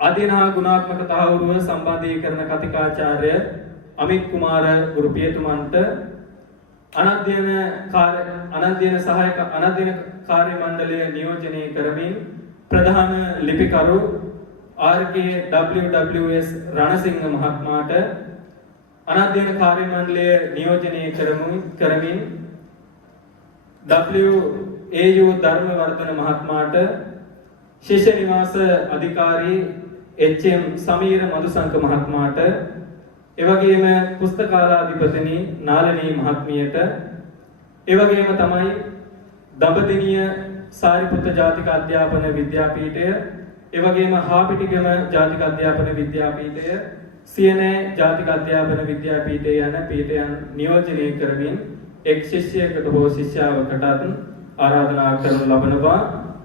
අධිනා ගුණාත්මක තහවුරුව සම්බන්ධීකරණ කතිකාචාර්ය අමිත් කුමාර ගුරුපියතුමන්ට අනධ්‍යයන සහායක අනධ්‍යයන කාර්ය මණ්ඩලය නියෝජනය කරමින් ප්‍රධාන ලිපිකරු RKWWS රණසිංහ මහත්මයාට අනධ්‍යයන කාර්ය මණ්ඩලය නියෝජනය කරමින් WAU ධර්මවර්ධන මහත්මයාට ශිෂ්‍ය නිවාස අධිකාරී HM සමීර මදුසංක මහත්මයාට එවැගේම පුස්තකාලාධිපතිනි නාලනී මහත්මියට එවැගේම තමයි දඹදිනිය සාරිපුත්ත ජාතික අධ්‍යාපන විද්‍යාපීඨය එවැගේම හාපිටිගම ජාතික අධ්‍යාපන විද්‍යාපීඨය සියනෑ ජාතික අධ්‍යාපන විද්‍යාපීඨය යන පීඨයන් නියෝජනය කරමින් එක් ශිෂ්‍යයෙකුට හෝ ශිෂ්‍යාවකටත් ආරාධනා කරනු ලබනවා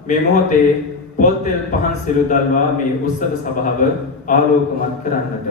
මේ මොහොතේ පොල්තෙල් පහන් සිළු දල්වා මේ උත්සව සභාව ආලෝකමත් කරන්නට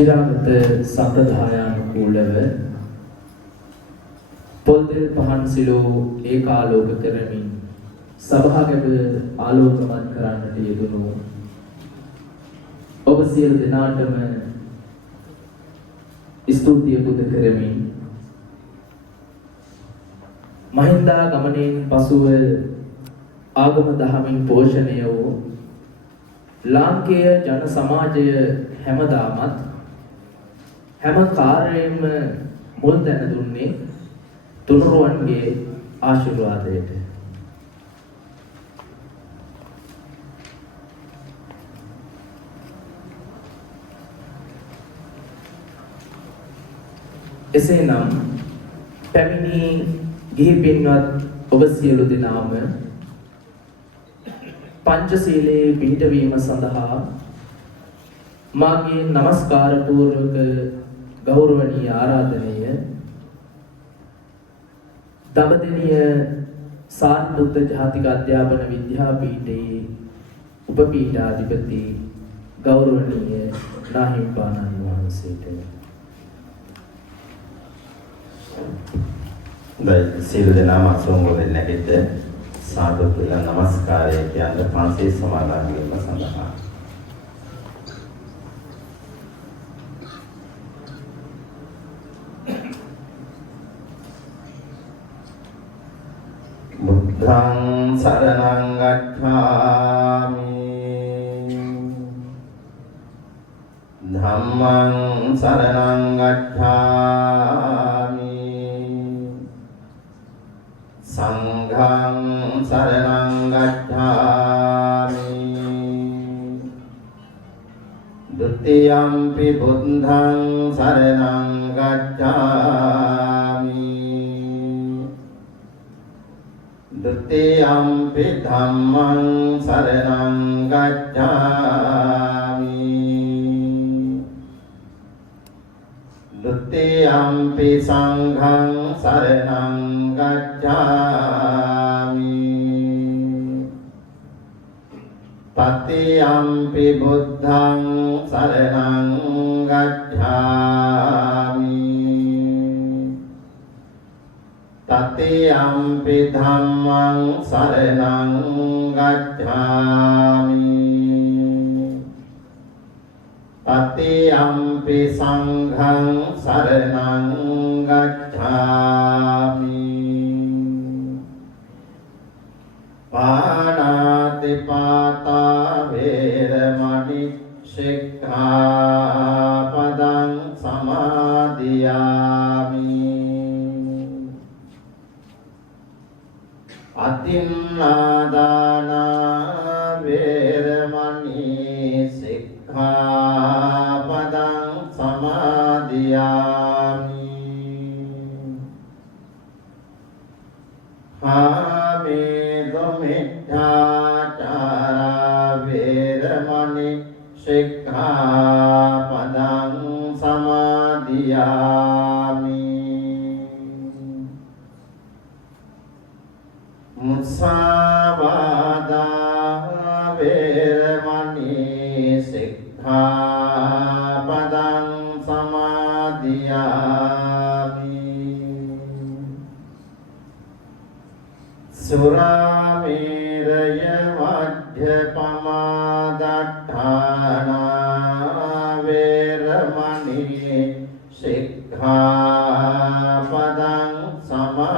චිරාගත සම්ප්‍රදායානුකූලව පොල්තෙල් පහන් සිලෝ ඒකාලෝක කරමින් සභාගත ආලෝකමත් කරන්නට යෙදුණු ඔබ සියලු දෙනාටම ස්තුතිය පුද කරමින් මහින්දා ගමනෙන් පසුව ආගම දහමින් පෝෂණය වූ ලාංකේය ජන සමාජය හැමදාමත් හැම කාර්යයෙන්ම මුල් තැන දුන්නේ තුනුරුවන්ගේ ආශිර්වාදයට. එසේනම් පැමිණි ගිහි පින්වත් ඔබ සියලු දෙනාම පංචශීලයේ පිහිටවීම සඳහා මාගේ নমස්කාර පූර්වක ගෞරවනීය ආරාධනය දඹදෙණිය සාරිපුත්ත ජාතික අධ්‍යාපන විද්‍යාපීඨයේ උපපීඨාධිපති ගෞරවනීය නාහිමිපාණන් වහන්සේට. සියලු දෙනාම අසෝංගෝලෙන් නැගිට සාදු කියලා নমස්කාරය කියන්නේ පන්සිල් සමාදන් වීම සඳහා. බුද්ධං සරණං ගච්ඡාමි ධම්මං සරණං ගච්ඡාමි සංඝං සරණං ගච්ඡාමි ဒုတိယံ පි බුද්ධං සරණං ගච්ඡාමි ဒုတိယံ පි ධම්මං සරණං ගච්ඡාමි ဒုတိယံ පි සංඝං සරණං ගච්ඡාමි တတိယံ පි බුද්ධං සරණං ගච්ඡාමි တတိယံ පි ධම්මං සරණං ගච්ඡාමි တတိယံ පි සංඝං සරණං ගච්ඡාමි පාණාතිපාතා වේරමණි සික්ඛාපදං සමාදියාමි අතින්නාදානා වේරමණි සික්ඛාපදං සමාදියාමි මිච්ඡාචාරා වේරමණි සික්ඛාපදං සමාදියාමි මුසාවාදා වේරමණි සික්ඛාපදං සමාදියාමි සුරාමේරය මජ්ජපමාදට්ඨානා වේරමණි සික්ඛාපදං සමාදියාමි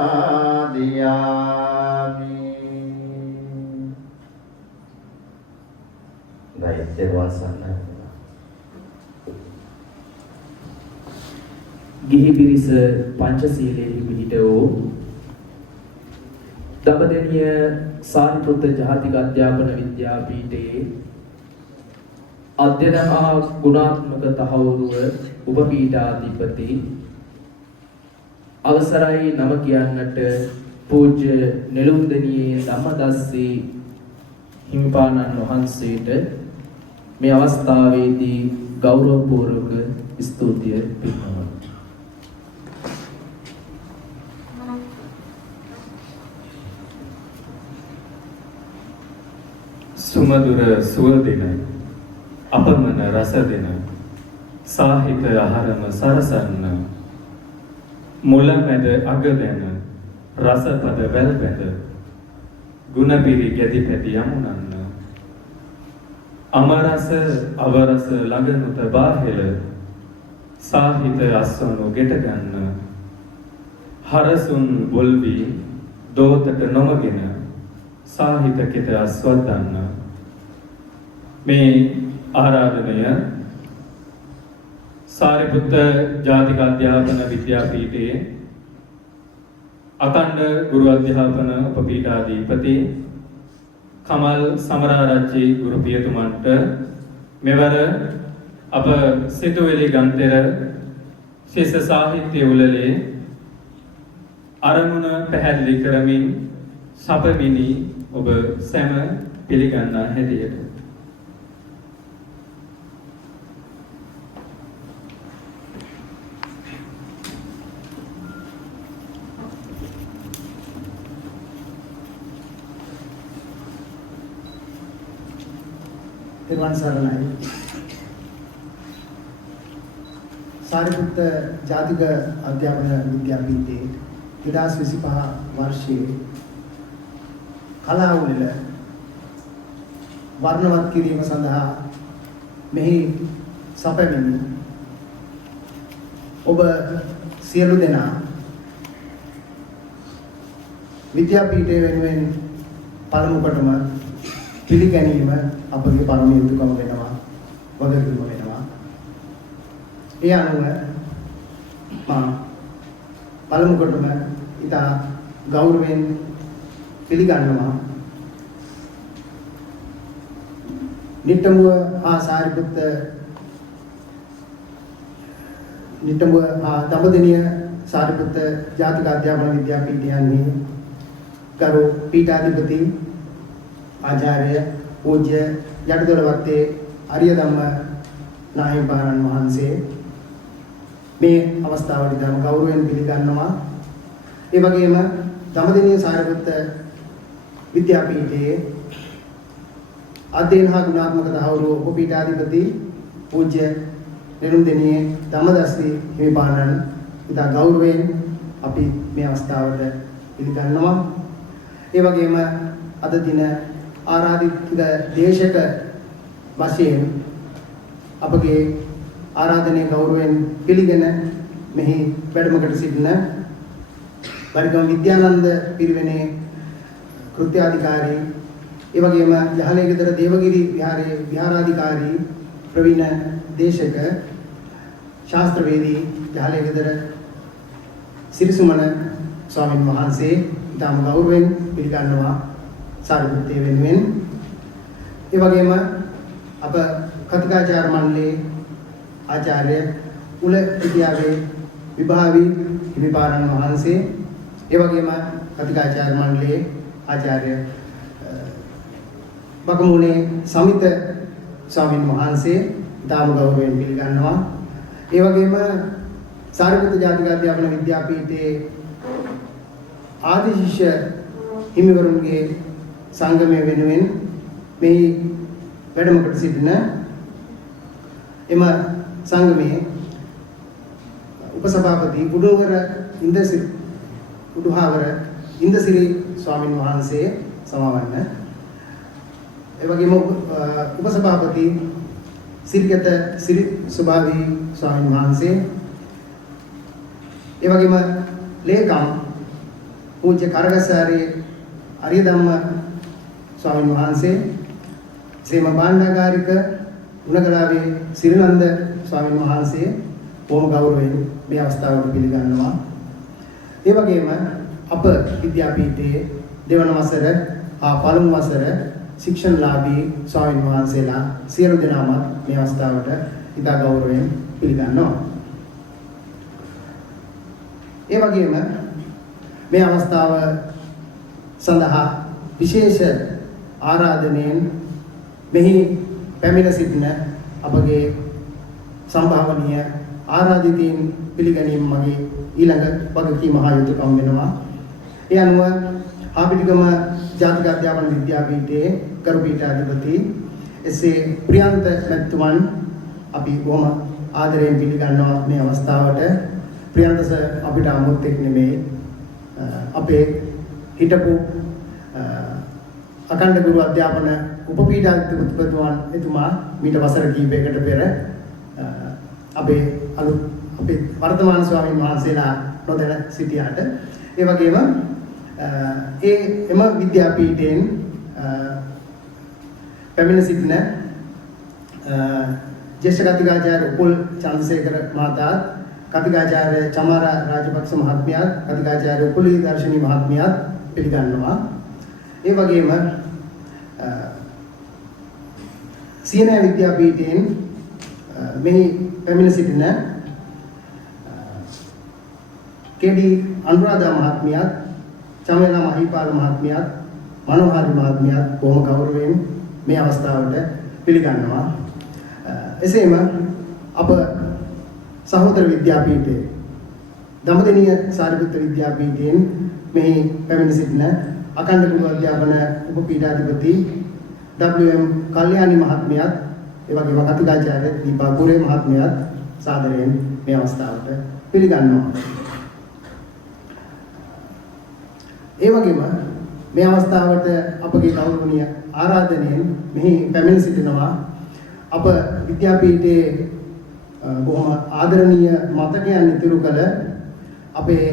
දෛත්‍ය වසන්න ගිහි පිරිස පංචශීලයේ පිහිට වූ දඹදෙණිය සාරිපුත්ත ජාතික අධ්‍යාපන විද්‍යාපීඨයේ අධ්‍යයන හා ගුණාත්මක තහවුරුව උපපීඨාධිපති අවසරයි නම කියන්නට පූජ්‍ය නෙළුම්දෙණියේ ධම්මදස්සී හිමිපාණන් වහන්සේට මේ අවස්ථාවේදී ගෞරවපූර්වක ස්තුතිය පිරිනමනවා. සුමధుර සුව දෙන අපමණ රස දෙන සාහිත ආහාරම සරසන්න මුල මැද අග දැන රසපද වැල්බැද ගුණපිරි ගැදි පැති යමුනන්න අමරස අවරස ළඟනුත බාහිර සාහිත අස්වනු ගෙට ගන්න හරසුන් බොල්වි දෝතට නොමගෙන සාහිත කෙත අස්වද්දන්න මේ ආරාධනය සාරිපුත්ත ජාතික අධ්‍යාපන විද්‍යාපීඨයේ අඛණ්ඩ ගුරු අධ්‍යාපන උපපීඨාධිපති කමල් සමරාරච්චි ගුරු පියතුමන්ට මෙවර අප සිතුවිලි ගන්තර ශිෂ්‍ය සාහිත්‍ය උළෙලේ අරමුණ පැහැදිලි කරමින් සපමිනි ඔබ සැම පිළිගන්නා හැටියට නිර්වාණ සරණයි. සාරිපුත්ත ජාතික අධ්‍යාපන විද්‍යාපීඨයේ 2025 වර්ෂයේ කලා උළෙල වර්ණවත් කිරීම සඳහා මෙහි සැපෙමිනි ඔබ සියලු දෙනා විද්‍යාපීඨය වෙනුවෙන් පළමු කොටම පිළිගැනීම අපගේ පරම යුතුකම වෙනවා වගකීම වෙනවා. ඒ අනුව මා පළමු කොටම ඉතා ගෞරවයෙන් පිළිගන්නවා නිට්ටඹුව හා සාරිපුත්ත නිට්ටඹුව හා දඹදෙණිය සාරිපුත්ත ජාතික අධ්‍යාපන විද්‍යාපීඨයන්හි ගරු පීඨාධිපති ආචාර්ය පූජ්‍ය යටිදොරවත්තේ ආර්ය ධම්ම නාහිමිපාණන් වහන්සේ මේ අවස්ථාවට ධර්ම ගෞරවයෙන් පිළිගන්නවා. ඒ වගේම දඹදෙණිය සාරිපුත්ත විද්‍යාපීඨයේ අධ්‍යයන හා ගුණාත්මක තහවුරු උපපීඨාධිපති පූජ්‍ය නිරුන්දෙණියේ ධම්මදස්සි හිමිපාණන් ඉතා ගෞරවයෙන් අපි මේ අවස්ථාවට පිළිගන්නවා. ඒ වගේම අද දින ආරාධිත දේශක වශයෙන් අපගේ ආරාධනීය ගෞරවයෙන් පිළිගෙන මෙහි වැඩමකට සිටින බරිගම විද්‍යානන්ද පිරිවෙනේ කෘත්‍යාධිකාරී ඒ වගේම යහලේ ගෙදර දේවගිරි විහාරයේ විහාරාධිකාරී ප්‍රවීණ දේශක ශාස්ත්‍රවේදී යහලේ ගෙදර සිරිසුමන ස්වාමීන් වහන්සේ ඉතාම ගෞරවයෙන් පිළිගන්නවා සාරිපුත්තේ වෙනුවෙන්. ඒ වගේම අප කතිකාචාර්ය මණ්ඩලයේ ආචාර්ය උල විද්‍යාවේ විභාවී හිමිපාණන් වහන්සේ ඒ වගේම කතිකාචාර්ය මණ්ඩලයේ ආචාර්ය බකමුණේ සමිත ස්වාමීන් වහන්සේ ඉතාම ගෞරවයෙන් පිළිගන්නවා. ඒ වගේම සාරිපුත්ත ජාතික අධ්‍යාපන විද්‍යාපීඨයේ ආදි ශිෂ්‍ය හිමිවරුන්ගේ සංගමය වෙනුවෙන් මේ වැඩමකට සිටින එම සංගමයේ උපසභාපති උඩුහාවර ඉන්දසිරි ස්වාමින් වහන්සේ සමවන්න. ඒ වගේම උපසභාපති සිරිගත සිරි සුභාවී ස්වාමින් වහන්සේ ඒ වගේම ලේකම් පූජ්‍ය කරගසාරේ ආර්ය ධම්ම ස්වාමීන් වහන්සේ සේම භාණ්ඩාගාරික ගුණගලාවේ සිරිනන්ද ස්වාමීන් වහන්සේ බොහොම ගෞරවයෙන් මේ අවස්ථාවට පිළිගන්නවා. ඒ වගේම අප විද්‍යාපීඨයේ දෙවන වසර හා පළමු වසර ශික්ෂණලාභී ස්වාමීන් වහන්සේලා සියලු දෙනාම මේ අවස්ථාවට ඉතා ගෞරවයෙන් පිළිගන්නවා. ඒ වගේම මේ අවස්ථාව සඳහා විශේෂ ආරාධනයෙන් මෙහි පැමිණ සිටින අපගේ සම්භාවනීය ආරාධිතයින් පිළිගැනීම මගේ ඊළඟ වගකීම හා යුතුකම් වෙනවා. ඒ අනුව ආපිටිගම ජාතික අධ්‍යාපන විද්‍යාපීඨයේ ගරු පීඨාධිපති එස්.ඒ. ප්‍රියන්ත මැතිතුමන් අපි බොහොම ආදරයෙන් පිළිගන්නවා මේ අවස්ථාවට. ප්‍රියන්ත සර් අපිට අමුත්‍යෙක් නෙමෙයි. අපේ හිටපු අඛණ්ඩ ගුරු අධ්‍යාපන උපපීඨාධිපතිතුමන් එතුමා මීට වසර කිහිපයකට පෙර අපේ වර්තමාන ස්වාමීන් වහන්සේලා නොදැන සිටියාට ඒ වගේම එම විද්‍යාපීඨයෙන් පැමිණ සිටින ජ්‍යෙෂ්ඨ කතිකාචාර්ය උපුල් චන්ද්‍රසේකර මහතා, කතිකාචාර්ය චමාරා රාජපක්ෂ මහත්මයා, කතිකාචාර්ය උපුලී දර්ශනී මහත්මයා පිළිගන්නවා. ඒ වගේම සියනෑ විද්‍යාපීඨයෙන් මෙහි පැමිණ සිටින කෙඩි අනුරාධා මහත්මියත්, චමේලා මහිපාල මහත්මියත්, මනෝහාරි මහත්මියත් බොහොම ගෞරවයෙන් මේ අවස්ථාවට පිළිගන්නවා. එසේම අප සහෝදර විද්‍යාපීඨයේ දඹදෙණිය සාරිපුත්‍ර විද්‍යාපීඨයෙන් මෙහි පැමිණ සිටින අඛණ්ඩ ගුරු අධ්‍යාපන උපපීඨාධිපති WM කල්යාණි මහත්මියත්, ඒ වගේම කතිකාචාර්ය දීපා ගුරේ මහත්මියත් සාදරයෙන් මේ අවස්ථාවට පිළිගන්නවා. ඒ වගේම මේ අවස්ථාවට අපගේ ගෞරවනීය ආරාධනයෙන් මෙහි පැමිණ සිටිනවා අප විද්‍යාපීඨයේ බොහොම ආදරණීය මතකයන් ඉතිරි කළ අපේ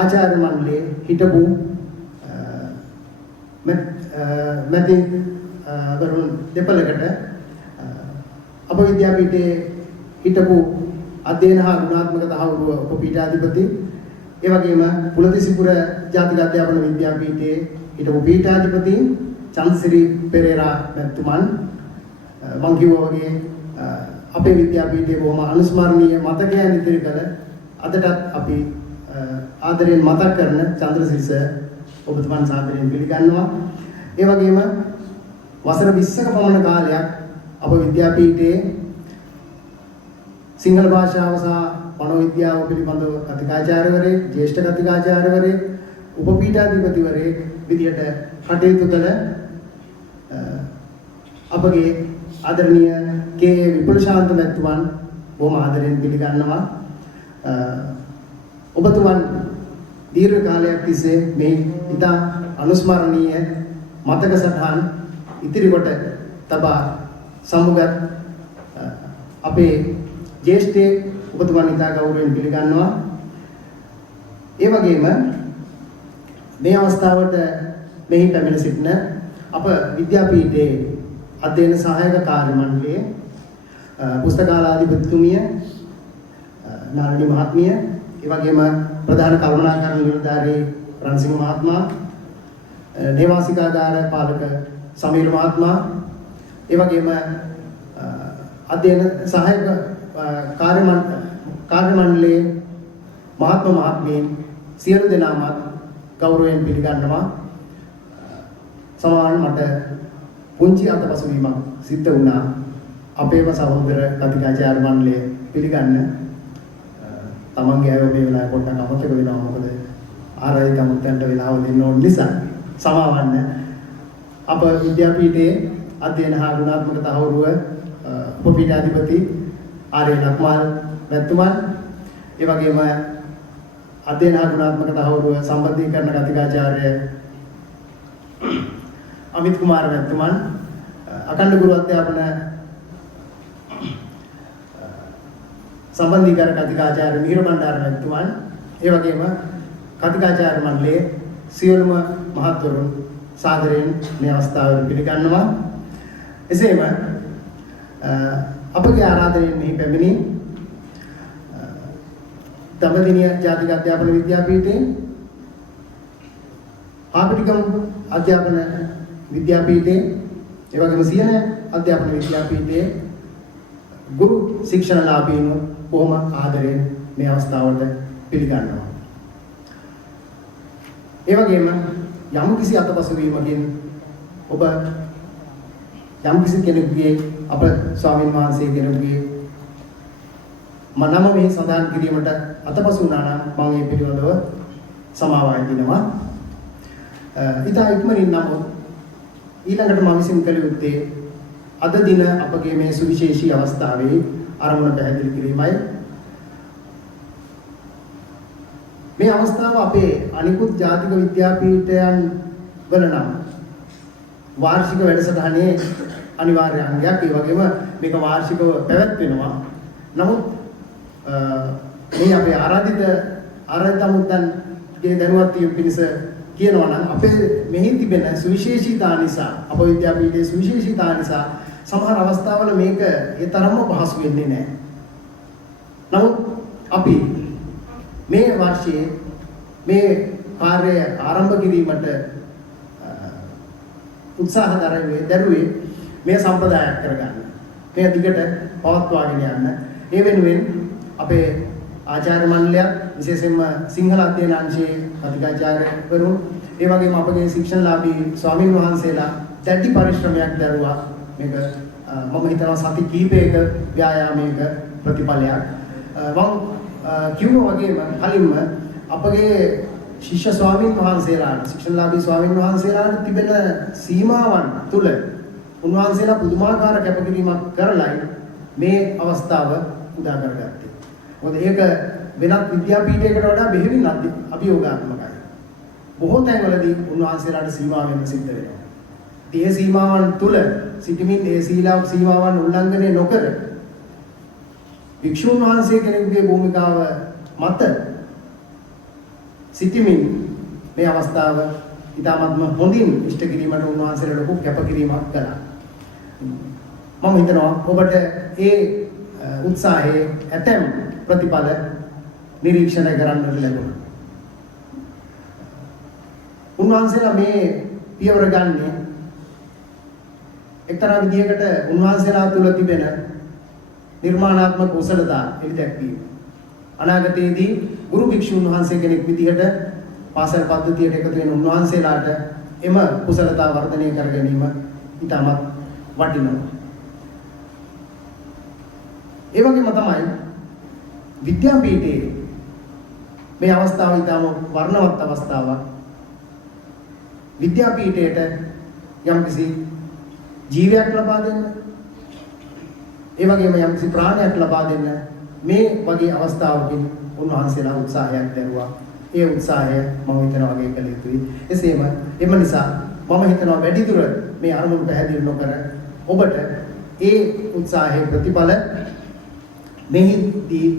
ආචාර්ය මණ්ඩලයේ හිටපු මැති වරුන් දෙපළකට අප විද්‍යාපීඨයේ හිටපු අධ්‍යයන හා ගුණාත්මක තහවුරු උපපීඨාධිපති, ඒ වගේම පුලතිසිපුර ජාතික අධ්‍යාපන විද්‍යාපීඨයේ හිටපු පීඨාධිපති චන්ද්‍රසිරි පෙරේරා මැතිතුමන්, මං කිව්වා වගේ අපේ විද්‍යාපීඨයේ බොහොම අනුස්මරණීය මතකයන් ඉදිරි කළ අදටත් අපි ආදරයෙන් මතක් කරන චන්ද්‍රසිරි සර් ඔබතුමන් සාදරයෙන් පිළිගන්නවා. ඒ වගේම වසර 20ක පමණ කාලයක් අප විද්‍යාපීඨයේ සිංහල භාෂාව සහ මනෝවිද්‍යාව පිළිබඳව කතිකාචාර්යවරයෙක්, ජ්‍යෙෂ්ඨ කතිකාචාර්යවරයෙක්, උපපීඨාධිපතිවරයෙක් විදියට කටයුතු කළ අපගේ ආදරණීය කේ විපුල ශාන්ත මැතිතුමන් බොහොම ආදරයෙන් පිළිගන්නවා. ඔබතුමන් දීර්ඝ කාලයක් තිස්සේ මේ ඉතා අනුස්මරණීය මතක සටහන් ඉතිරි කොට තබා සමුගත් අපේ ජ්‍යෙෂ්ඨ ඔබතුමන් ඉතා ගෞරවයෙන් පිළිගන්නවා. ඒ වගේම මේ අවස්ථාවට මෙහි පැමිණ සිටින අප විද්‍යාපීඨයේ අධ්‍යයන සහායක කාර්ය මණ්ඩලයේ පුස්තකාලාධිපතිතුමිය නාරණී මහත්මිය, ඒ වගේම ප්‍රධාන කළමනාකරණ නිලධාරී රන්සිංහ මහත්මයා, නේවාසිකාගාර පාලක සමීර මහත්මයා, ඒ වගේම අධ්‍යයන සහායක කාර්ය මණ්ඩලයේ මහත්ම මහත්මීන් සියලු දෙනාමත් ගෞරවයෙන් පිළිගන්නවා. සමාන මට පුංචි අතපසුවීමක් සිද්ධ වුණා අපේම සහෝදර කතිකාචාර්ය මණ්ඩලය පිළිගන්න. තමන්ගේ අය මේ වෙලාවේ පොඩ්ඩක් අමතක වෙනවා, මොකද ආරාධිත මුත්තන්ට වෙලාව දෙන්න ඕන නිසා. සමාවන්න අප විද්‍යාපීඨයේ අධ්‍යයන හා ගුණාත්මක තහවුරුව උපපීඨාධිපති ආරේ ලක්මාල් මැතිතුමන්, ඒ වගේම අධ්‍යයන හා ගුණාත්මක තහවුරුව සම්බන්ධීකරණ කතිකාචාර්ය අමිත් කුමාර මැතිතුමන්, අඛණ්ඩ ගුරු අධ්‍යාපන සම්බන්ධීකරණ කතිකාචාර්ය මිහිර බණ්ඩාර මැතිතුමන්, ඒ වගේම කතිකාචාර්ය මණ්ඩලයේ සියලුම මහත්වරුන් සාදරයෙන් මේ අවස්ථාවට පිළිගන්නවා. එසේම අපගේ ආරාධනයෙන් මෙහි පැමිණි දඹදෙණිය ජාතික අධ්‍යාපන විද්‍යාපීඨයෙන්, ආපටිගම් අධ්‍යාපන විද්‍යාපීඨයෙන්, ඒ වගේම සියනෑ අධ්‍යාපන විද්‍යාපීඨයේ ගුරු ශික්ෂණලාභීන් බොහොම ආදරයෙන් මේ අවස්ථාවට පිළිගන්නවා. ඒ වගේම යම් කිසි අතපසුවීමකින් ඔබ යම් කිසි කෙනෙකුගේ අප ස්වාමීන් වහන්සේ කෙනෙකුගේ මනම මේ සඳහන් කිරීමට අතපසු වුණා නම් මම මේ පිළිබඳව සමාව අයදිනවා. ඉතා ඉක්මනින් නමුත් ඊළඟට මම විසින් කළ යුත්තේ අද දින අපගේ මේ සුවිශේෂී අවස්ථාවේ අරමුණ පැහැදිලි කිරීමයි. මේ අවස්ථාව අපේ අනිකුත් ජාතික විද්‍යාපීඨයන් වල නම් වාර්ෂික වැඩසටහනේ අනිවාර්ය අංගයක්. ඒ වගේම මේක වාර්ෂිකව පැවැත්වෙනවා. නමුත් මේ අපේ ආරාධිත මුද්දන්ගේ දැනුවත් වීම පිණිස කියනවා නම් අපේ මෙහි තිබෙන සුවිශේෂීතා නිසා අප විද්‍යාපීඨයේ සුවිශේෂීතා නිසා සමහර අවස්ථාවල මේක ඒ තරම්ම පහසු වෙන්නේ නැහැ. නමුත් අපි මේ වර්ෂයේ මේ කාර්යය ආරම්භ කිරීමට උත්සාහ දරුවේ මේ සම්ප්‍රදායක් කරගන්න. මේ දිගට පවත්වාගෙන යන්න. ඒ වෙනුවෙන් අපේ ආචාර්ය මණ්ඩලයක් විශේෂයෙන්ම සිංහල අධ්‍යයන අංශයේ අධිකාචාර්යවරුන් ඒ වගේම අපගේ ශික්ෂණලාභී ස්වාමින් වහන්සේලා දැඩි පරිශ්‍රමයක් දරුවා. මේක මම හිතනවා සති කීපයක ව්‍යායාමයක ප්‍රතිඵලයක්. මම කිව්වා වගේම කලින්ම අපගේ ශිෂ්‍ය ස්වාමින් වහන්සේලාට ශික්ෂණලාභී ස්වාමින් වහන්සේලාට තිබෙන සීමාවන් තුල උන්වහන්සේලා පුදුමාකාර කැපකිරීමක් කරලයි මේ අවස්ථාව උදා කරගත්තේ. මොකද ඒක වෙනත් විද්‍යාපීඨයකට වඩා බෙහෙවින් අභියෝගාත්මකයි. බොහෝ තැන්වලදී උන්වහන්සේලාට සීමා වෙන්න සිද්ධ වෙනවා. ඒ සීමාවන් තුල සිටමින් ඒ සීමාවන් උල්ලංඝනය නොකර වික්ෂුන් වහන්සේ කෙනෙකුගේ භූමිකාව මත සිටමින් මේ අවස්ථාව ඉතාමත්ම හොඳින් ඉෂ්ට කිරීමට උන්වහන්සේලා ලොකු කැපකිරීමක් කළා. මම හිතනවා ඔබට ඒ උත්සාහයේ ඇතැම් ප්‍රතිඵල නිරීක්ෂණය කරන්නට ලැබුණා. උන්වහන්සේලා මේ පියවර ගන්නේ එක්තරා විදිහකට උන්වහන්සේලා තුළ තිබෙන නිර්මාණාත්මක කුසලතා එළිදැක්වීම. අනාගතයේදී ගුරු භික්ෂුන් වහන්සේ කෙනෙක් විදිහට පාසල් පද්ධතියට එකතු වෙන උන්වහන්සේලාට එම කුසලතා වර්ධනය කර ගැනීම ඉතාමත් වටිනවා. ඒ වගේම තමයි විද්‍යාපීඨයේ මේ අවස්ථාව ඉතාම වර්ණවත් අවස්ථාවක්. විද්‍යාපීඨයට යම්කිසි ජීවයක් ලබා දෙන්න, ඒ වගේම යම්කිසි ප්‍රාණයක් ලබා දෙන්න මේ වගේ අවස්ථාවකින් උන්වහන්සේලා උත්සාහයක් දරුවා. ඒ උත්සාහය මම හිතනවා වගේ කළ යුතුයි. එම නිසා මම හිතනවා වැඩිදුර මේ අරමුණු පැහැදිලි නොකර ඔබට ඒ උත්සාහයේ ප්‍රතිඵල මෙහිදී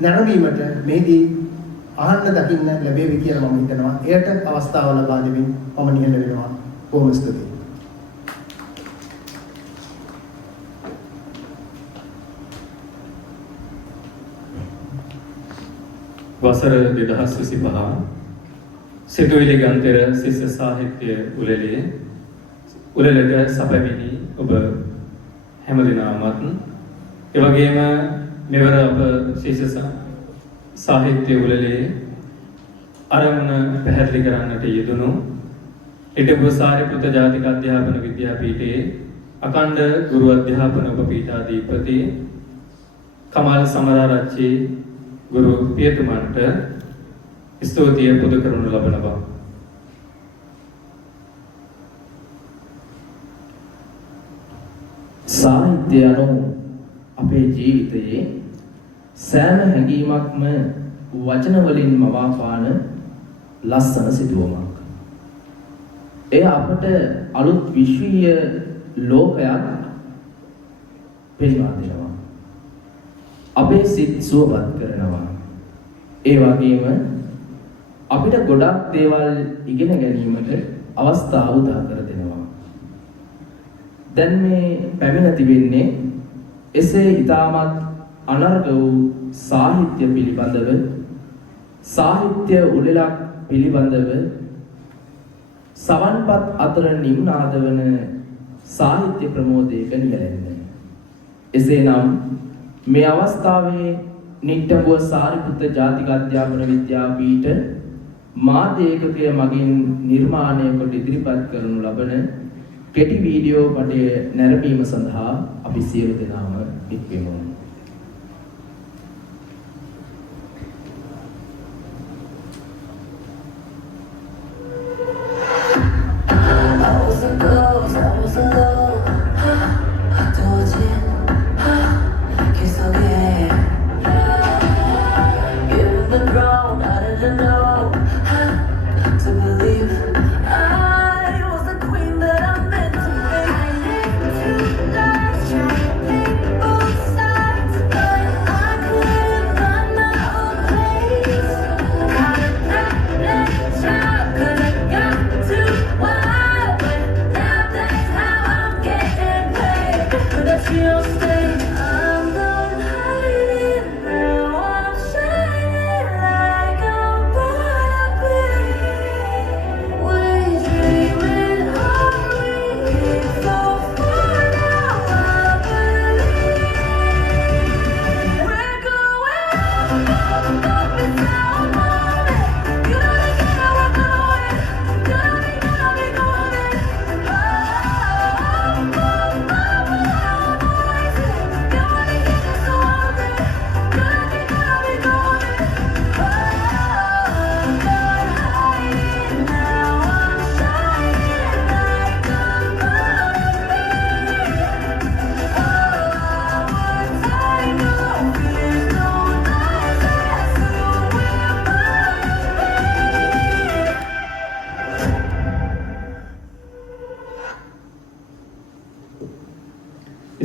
නැරඹීමට මෙහිදී අහන්න දකින්න ලැබෙවි කියලා මම හිතනවා. එයට අවස්ථාව ලබා දෙමින් මම නිහඬ වෙනවා. බොහොම ස්තුතියි. වසර 2025 සිතුවිලි ගන්තර ශිෂ්‍ය සාහිත්‍ය උළෙලට සැපැමිණි ඔබ හැමදිනමත් ඒ වගේම මෙවර අප ශිෂ්‍ය සාහිත්‍ය උළෙලේ අරමුණ පැහැදිලි කරන්නට යෙදුණු හිටපු සාරිපුත්ත ජාතික අධ්‍යාපන විද්‍යාපීඨයේ අඛණ්ඩ ගුරු අධ්‍යාපන උපපීඨාධිපති කමල් සමරාරච්චි ගුරු පියතුමන්ට ස්තුතිය පුද කරනු ලබනවා. සාහිත්‍ය අනුව අපේ ජීවිතයේ සෑම හැඟීමක්ම වචන වලින් මවාපාන ලස්සන සිදුවමක්. එය අපට අලුත් විශ්වීය ලෝකයක් පෙන්වා දෙනවා. අපේ සිත් සුවපත් කරනවා. ඒ වගේම අපිට ගොඩක් දේවල් ඉගෙන ගැනීමට අවස්ථාව උදා කර දෙනවා. දැන් මේ පැමිණ තිබෙන්නේ එසේ ඊටමත් අනර්ග වූ සාහිත්‍ය පිළිබඳව සාහිත්‍ය උළෙලක් පිළිබඳව සවන්පත් අතර නිම්නාද වන සාහිත්‍ය ප්‍රමෝදයක නියැලෙන්නේ. එසේනම් මේ අවස්ථාවේ නිට්ටඹුව සාරිපුත්ත ජාතික අධ්‍යාපන විද්‍යාපීඨ මාධ්‍ය ඒකකය මගින් නිර්මාණය කොට ඉදිරිපත් කරනු ලබන කෙටි වීඩියෝ පටය නැරඹීම සඳහා අපි සියලු දෙනාම එක්වෙමු. I was alone, 多天。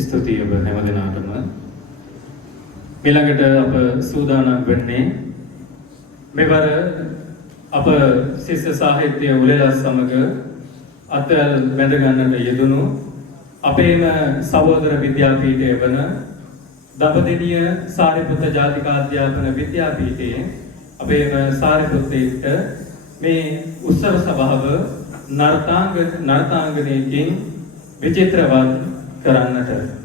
ස්තුතියි ඔබ හැම දිනාටම. ඊළඟට අප සූදානම් වෙන්නේ මෙවර අප ශිෂ්‍ය සාහිත්‍ය උළෙලස් සමග අත්වැල් බැඳ ගන්නට යෙදුණු අපේම සහෝදර විද්‍යාපීඨය වන දඹදෙණිය සාරිපුත්ත ජාතික අධ්‍යාපන විද්‍යාපීඨයේ අපේම සාරිපුත්තේට මේ උත්සව සභාව නර්තාංගනයකින් විචිත්‍රවත් කරන්නට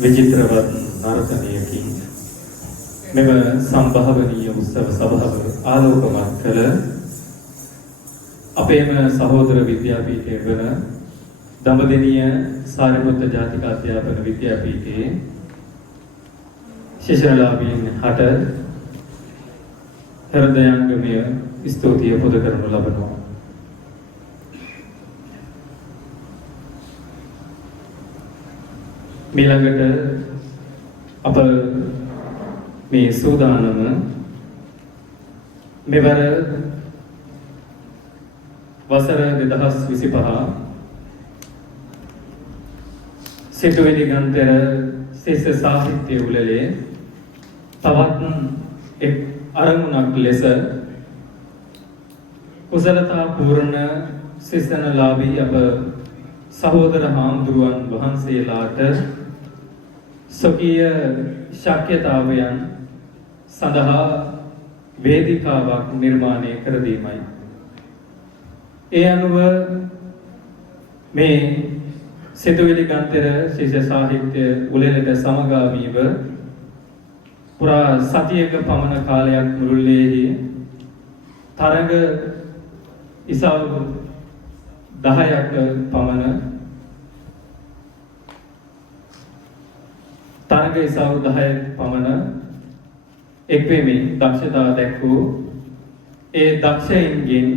විචිත්‍රවත් නර්තනයකින් මෙම සම්භාවනීය උත්සව සභාව ආලෝකමත් කළ අපේම සහෝදර විද්‍යාපීඨය වන දඹදෙණිය සාරිපුත්ත ජාතික අධ්‍යාපන විද්‍යාපීඨයේ ශිෂ්‍යලාභීන් හට හෘදයාංගමය ස්තුතිය පුද කරනු ලබනවා. ඊළඟට අප මේ සූදානම මෙවර වසර 2025 සිතුවිලි ගන්තර ශිෂ්‍ය සාහිත්‍ය උළෙලේ තවත් එක් අරමුණක් ලෙස කුසලතා පූර්ණ ශිෂ්‍යනලාභී අප සහෝදර හාමුදුරුවන් වහන්සේලාට ස්වකීය ශක්‍යතාවයන් සඳහා වේදිකාවක් නිර්මාණය කර දීමයි. ඒ අනුව මේ සිතුවිලි ගන්තර ශිෂ්‍ය සාහිත්‍ය උළෙලට සමගාමීව පුරා සතියක පමණ කාලයක් මුළුල්ලේහි තරඟ ඉසව් 10ක පමණ තරඟ ඉසව් 10ක පමණ එක්වෙමින් දක්ෂතා දැක්වූ ඒ දක්ෂයින්ගෙන්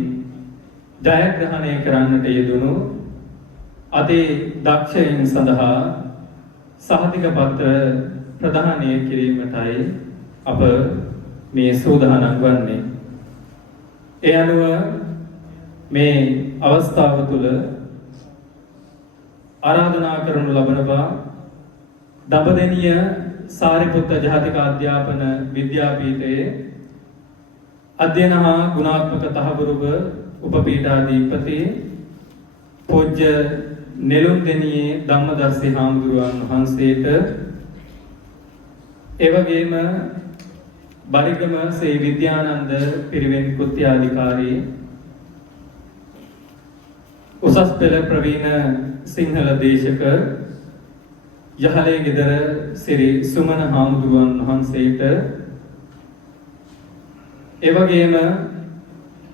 ජයග්‍රහණය කරන්නට යෙදුණු අති දක්ෂයින් සඳහා සහතික පත්‍ර ප්‍රදානය කිරීමටයි අප මේ සූදානම් වන්නේ. ඒ අනුව මේ අවස්ථාව තුළ ආරාධනා කරනු ලබනවා දඹදෙණිය සාරිපුත්ත ජාතික අධ්‍යාපන විද්‍යාපීඨයේ අධ්‍යයන හා ගුණාත්මක තහවුරුව උපපීඨාධිපති පූජ්‍ය නෙළුම්දෙණියේ ධම්මදර්ශී හාමුදුරුවන් වහන්සේට එවැගේම බරිගම ශ්‍රී විද්‍යානන්ද පිරිවෙන් කෘත්‍යාධිකාරී උසස් පෙළ ප්‍රවීණ සිංහල දේශක යහලේ ගෙදර සිරි සුමන හාමුදුරුවන් වහන්සේට එවැගේම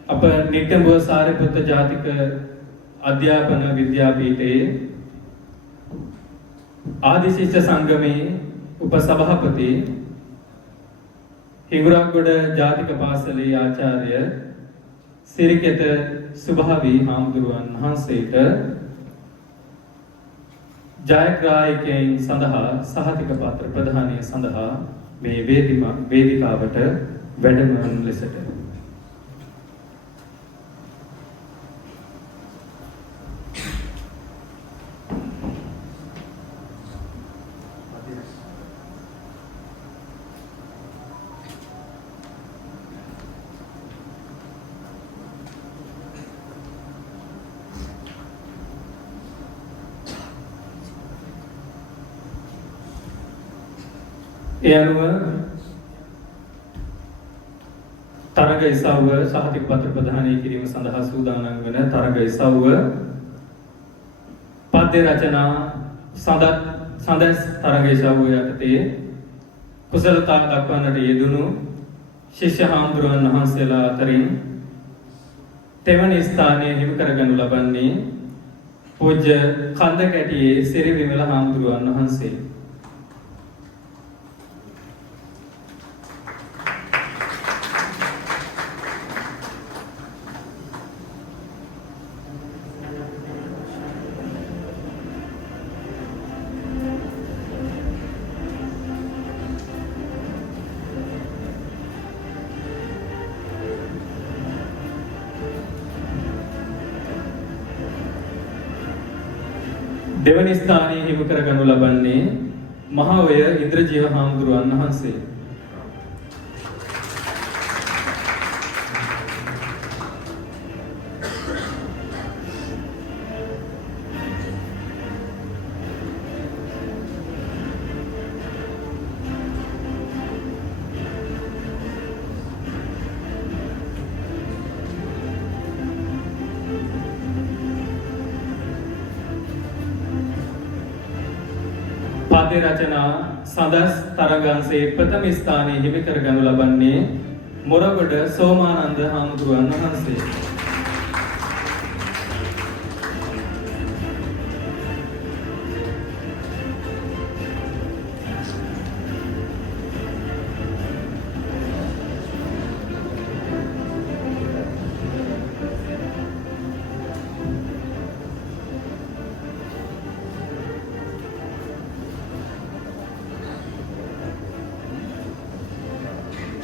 අප නිට්ටඹුව සාරිපුත්ත ජාතික අධ්‍යාපන විද්‍යාපීඨයේ ආදිශිෂ්‍ය සංගමේ උපසභාපති හිඟුරක්ගොඩ ජාතික පාසලේ ආචාර්ය සිරිකෙත සුභාවි හාමුදුරුවන් වහන්සේට ජයග්‍රාහකයන් සඳහා සහතික පත්‍ර ප්‍රදානය සඳහා මේ වේදිකාවට වැඩම වන ලෙසට ඒ අනුව තරග ඉසව්ව සහතික පත්‍ර ප්‍රදානය කිරීම සඳහා සූදානම් වන තරග ඉසව්ව පද්‍ය රචනා සඳස් තරග ඉසව්ව යටතේ කුසලතා දක්වන්නට යෙදුණු ශිෂ්‍ය හාමුදුරුවන් වහන්සේලා අතරින් තෙවන ස්ථානය හිමි කරගනු ලබන්නේ පූජ්‍ය කන්දකැටියේ සිරි විමල හාමුදුරුවන් වහන්සේ. දෙවනි ස්ථානයේ හිමි කරගනු ලබන්නේ මහා ඔය ඉන්ද්‍රජීව හාමුදුරුවන් වහන්සේ. පද්‍ය රචනා සඳස් තරගංශයේ ප්‍රථම ස්ථානයේ හිමි කරගනු ලබන්නේ මොරගොඩ සෝමානන්ද හාමුදුරුවන් වහන්සේ.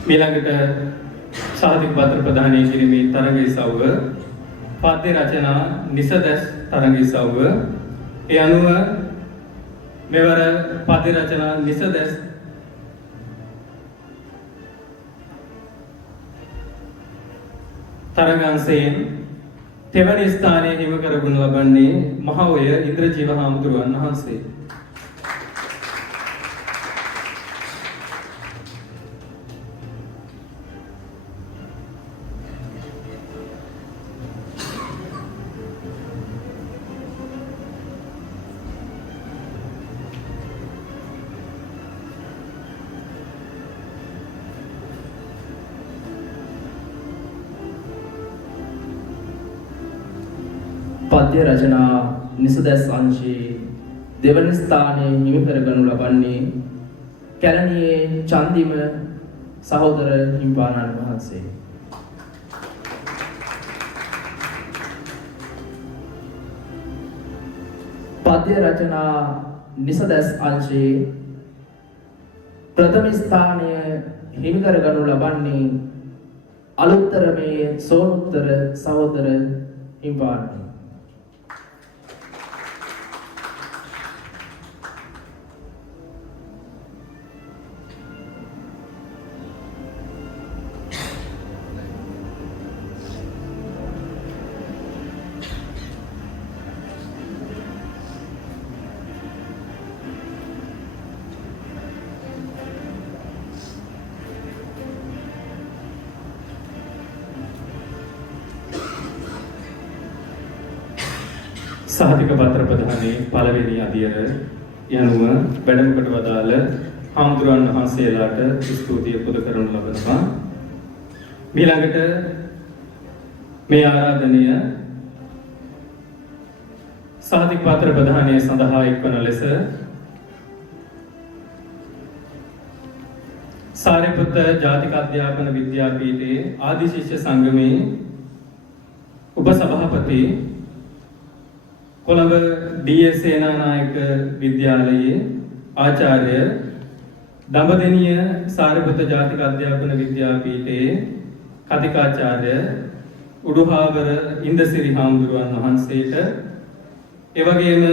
ඊළඟට සාහිත්‍ය පත්‍ර ප්‍රදානය කිරීමේ තරග ඉසව්ව පද්‍ය රචනා නිසදස් තරග ඉසව්ව ඒ අනුව මෙවර පද්‍ය රචනා නිසදස් තරගංශයෙන් තෙවන ස්ථානයේ හිමි කරගනු ලබන්නේ මහා ඔය ඉන්ද්‍රජීව හාමුදුරුවන් වහන්සේ. පද්‍ය රචනා නිසදැස් අංශයේ දෙවන ස්ථානයේ හිමි කරගනු ලබන්නේ කැලණියේ චන්දිම සහෝදර හිමිපාණන් වහන්සේ. පද්‍ය රචනා නිසදැස් අංශයේ ප්‍රථම ස්ථානය හිමි කරගනු ලබන්නේ අලුත්තරමේ සෝනුත්තර සහෝදර හිමිපාණන්. සහතික පත්‍ර ප්‍රදානයේ පළවෙනි අදියර යනුව වැඩම කොට වදාළ හාමුදුරන් වහන්සේලාට ස්තුතිය පුද කරනු ලබනවා. ඊළඟට මේ ආරාධනය සාධික පත්‍ර ප්‍රදානය සඳහා එක්වන ලෙස සාරිපුත්ත ජාතික අධ්‍යාපන විද්‍යාපීඨයේ ආදි ශිෂ්‍ය සංගමේ උපසභාපති කොළඹ ඩී.එස්. සේනානායක විද්‍යාලයේ ආචාර්ය දඹදෙණිය සාරිපුත්ත ජාතික අධ්‍යාපන විද්‍යාපීඨයේ කතිකාචාර්ය උඩුහාවර ඉන්දසිරි හාමුදුරුවන් වහන්සේට එවැගේම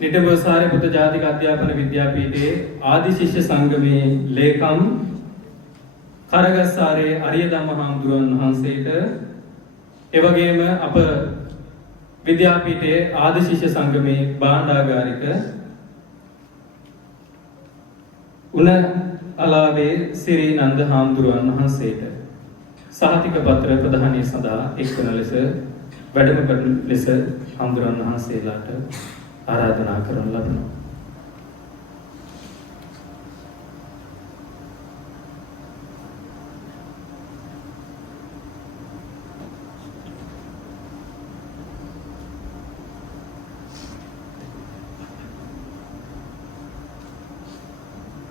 නිට්ටඹුව සාරිපුත්ත ජාතික අධ්‍යාපන විද්‍යාපීඨයේ ආදි ශිෂ්‍ය සංගමේ ලේකම් කරගස්සාරේ අරියදම්ම හාමුදුරුවන් වහන්සේට එවැගේම අප විද්‍යාපීඨයේ ආදි ශිෂ්‍ය සංගමේ භාණ්ඩාගාරික උණ අලාවේ සිරි නන්ද හාමුදුරුවන් වහන්සේට සහතික පත්‍ර ප්‍රදානය සඳහා එක්වන ලෙස වැඩම කරන ලෙස හාමුදුරුවන් වහන්සේලාට ආරාධනා කරනු ලබනවා.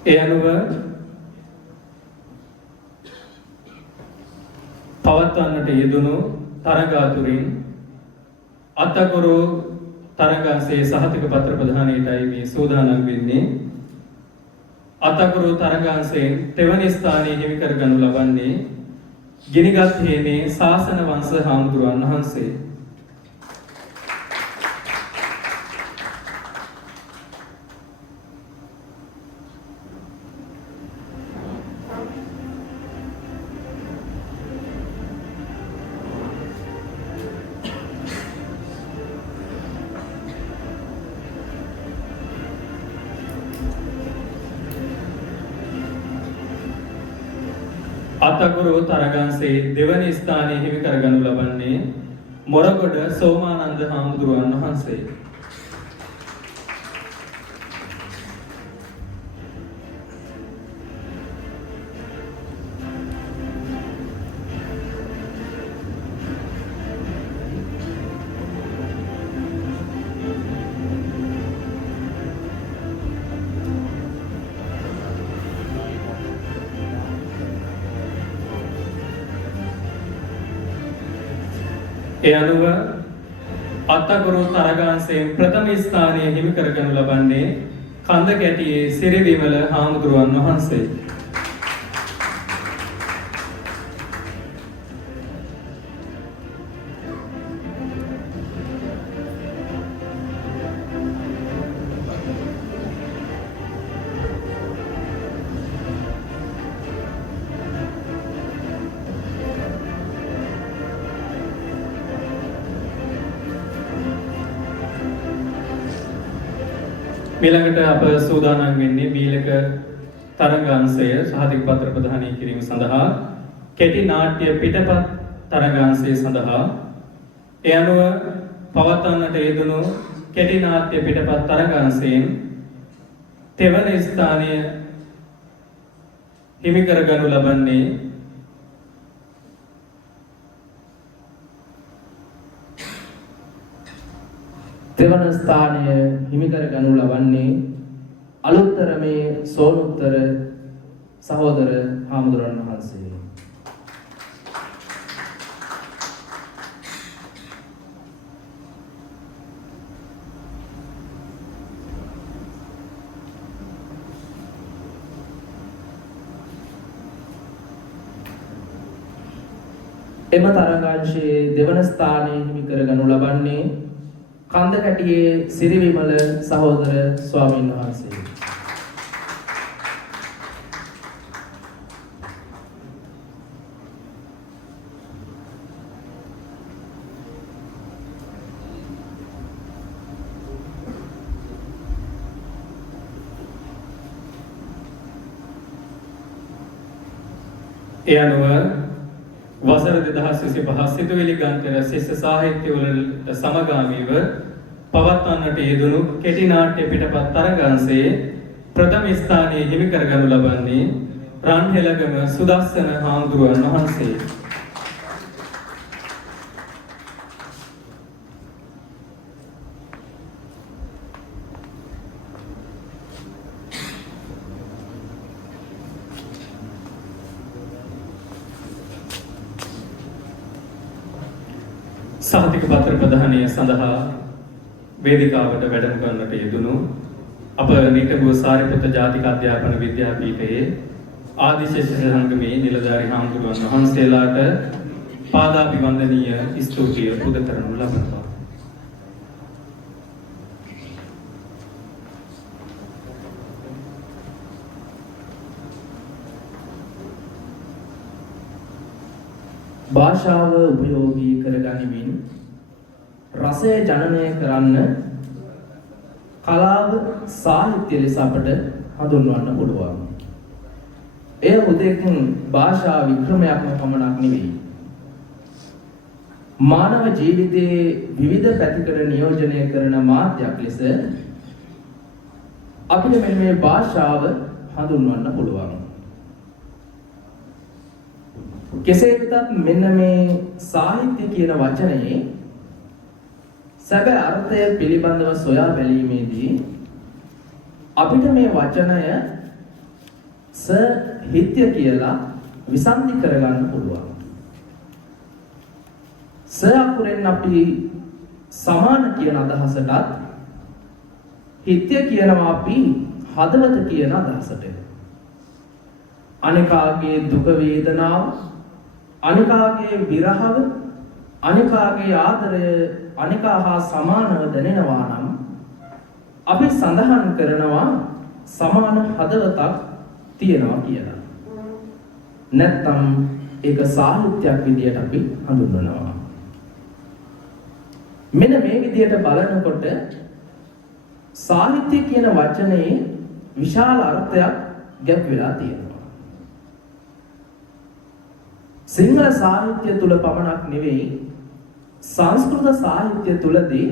ඒ අනුව පවත්වන්නට යෙදුණු තරගාතුරින් අත්තකොරු තරගාංශයේ සහතික පත්‍ර ප්‍රදානයටයි මේ සූදානම් වෙන්නේ. අත්තකොරු තරගාංශයෙන් තෙවැනි ස්ථානයේ හිමි කරගනු ලබන්නේ ගිනිගත් හේනේ ශාසන වංශ හාමුදුරුවන් වහන්සේ. අත්තගුරු තරගංශයේ දෙවැනි ස්ථානයේ හිමි කරගනු ලබන්නේ මොරගොඩ සෝමානන්ද හාමුදුරුවන් වහන්සේ. ඒ අනුව අත්තගුරු තරගාංශයෙන් ප්‍රථම ස්ථානයේ හිමි කරගනු ලබන්නේ කන්දකැටියේ සිරිවිමල හාමුදුරුවන් වහන්සේ. ඊළඟට අප සූදානම් වෙන්නේ මීලක තරගාංශය සහතික පත්‍ර ප්‍රදානය කිරීම සඳහා කෙටි නාට්‍ය පිටපත් තරගාංශය සඳහා ඒ අනුව පවත්වන්නට යෙදුණු කෙටි නාට්‍ය පිටපත් තරගාංශයෙන් තෙවන ස්ථානය හිමි කරගනු ලබන්නේ තෙවන ස්ථානය හිමි කර ගනු ලබන්නේ අලුත්තර මේ සෝනුත්තර සහෝදර හාමුදුරන් වහන්සේ. එම තරගාංශයේ දෙවන ස්ථානය හිමි කර ගනු ලබන්නේ කන්දකැටියේ සිරිවිමල සහෝදර ස්වාමීන් වහන්සේ. ඒ අනුව වසර 2025 සිතුවිලි ගන්තර ශිෂ්‍ය සාහිත්‍ය වලට සමගාමීව පවත්වන්නට යෙදුණු කෙටි නාට්‍ය පිටපත් තරගාංශයේ ප්‍රථම ස්ථානයේ හිමි කරගනු ලබන්නේ රන්හෙලගම සුදස්සන හාමුදුරුවන් වහන්සේ. සහතික පත්‍ර ප්‍රදානය සඳහා වේදිකාවට වැඩම කරන්නට යෙදුණු අප නිටගුව සාරිපුත්ත ජාතික අධ්‍යාපන විද්‍යාපීඨයේ ආදිශේෂ සංගමේ නිලධාරී හාමුදුරුවන් වහන්සේලාට පාදාභිවන්දනීය ස්තුතිය පුද කරනු ලබනවා. භාෂාව උපයෝගී කරගනිමින් රසය ජනනය කරන්න කලාව සාහිත්‍ය ලෙස අපට හඳුන්වන්න පුළුවන්. එය උදෙක් භාෂා වික්‍රමයක්ම පමණක් නෙවෙයි. මානව ජීවිතයේ විවිධ පැතිකඩ නියෝජනය කරන මාධ්‍යයක් ලෙස අපිට මේ භාෂාව හඳුන්වන්න පුළුවන්. කෙසේ වෙතත් මෙන්න මේ සාහිත්‍ය කියන වචනයේ සැබෑ අර්ථය පිළිබඳව සොයා බැලීමේදී අපිට මේ වචනය සහිත්‍ය කියලා විසන්ධි කරගන්න පුළුවන්. ස අකුරෙන් අපි සමාන කියන අදහසටත් හිත්‍ය කියනවා අපි හදවත කියන අදහසට. අනිකාගේ දුක වේදනාව, අනිකාගේ විරහව, අනිකාගේ ආදරය අනිකා හා සමානව දැනෙනවා නම් අපි සඳහන් කරනවා සමාන හදවතක් තියෙනවා කියලා. නැත්නම් ඒක සාහිත්‍යයක් විදියට අපි හඳුන්වනවා. මෙන්න මේ විදියට බලනකොට සාහිත්‍ය කියන වචනේ විශාල අර්ථයක් ගැබ් වෙලා තියෙනවා. සිංහල සාහිත්‍ය තුල පමණක් නෙවෙයි සංස්කෘත සාහිත්‍ය තුලදී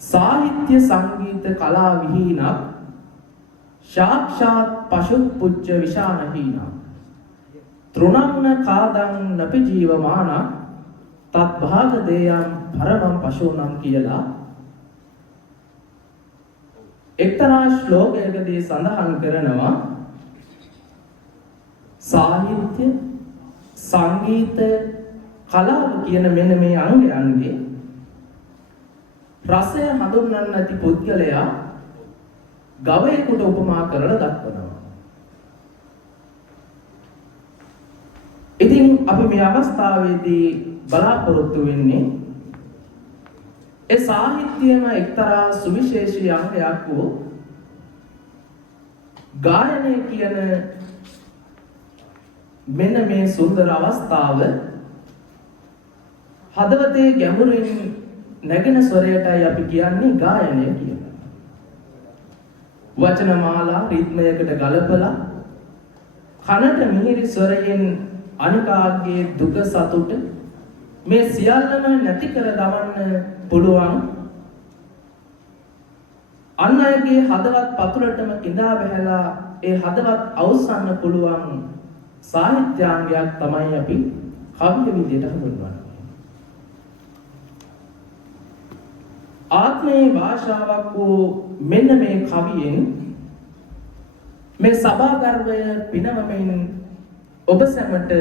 සාහිත්‍ය සංගීත කලා විහීනක් සාක්ෂාත් පශුපුච්ච විශානහීන තෘණම්න කාදං නපි ජීවමාන තත් භාග දේයම් පරමං පශූනම් කියලා එක්තරා ශ්ලෝකයකදී සඳහන් කරනවා සාහිත්‍ය සංගීත කලාව කියන මෙන්න මේ අංගයන්ගේ රසය හඳුන්වන්න නැති පුද්ගලයා ගවයෙකුට උපමා කරලා දක්වනවා. ඉතින් අපි මේ අවස්ථාවේදී බලාපොරොත්තු වෙන්නේ ඒ සාහිත්‍යයේම එක්තරා සුවිශේෂී අංගයක් වූ ගායනය කියන මෙන්න මේ සුන්දර අවස්ථාව හදවතේ ගැඹුරින් නැගෙන ස්වරයටයි අපි කියන්නේ ගායනය කියලා. වචනමාලා රිද්මයකට ගලපලා කනට මිහිරි ස්වරයෙන් අනිකාගේ දුක සතුට මේ සියල්ලම නැති කර දවන්න පුළුවන්. අන් අයගේ හදවත් පතුලටම கிඳා බහැලා ඒ හදවත් අවසන්න පුළුවන් සාහිත්‍යාංගයක් තමයි අපි කවිය විදියට හඳුන්වන්නේ. ආත්මයේ භාෂාවක් වූ මෙන්න මේ කවියෙන් මේ සභාගර්වය පිනවමින් ඔබ සැමට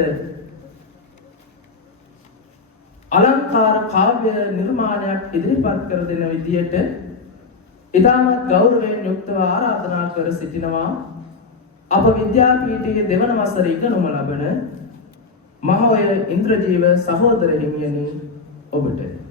අලංකාර කාව්‍ය නිර්මාණයක් ඉදිරිපත් කර දෙන විදියට ඉතාමත් ගෞරවයෙන් යුක්තව ආරාධනා කර සිටිනවා අප විද්‍යාපීඨයේ දෙවන වසරේ ඉගෙනුම ලබන මහෝය ඉන්ද්‍රජීව සහෝදර හිමියනි ඔබට.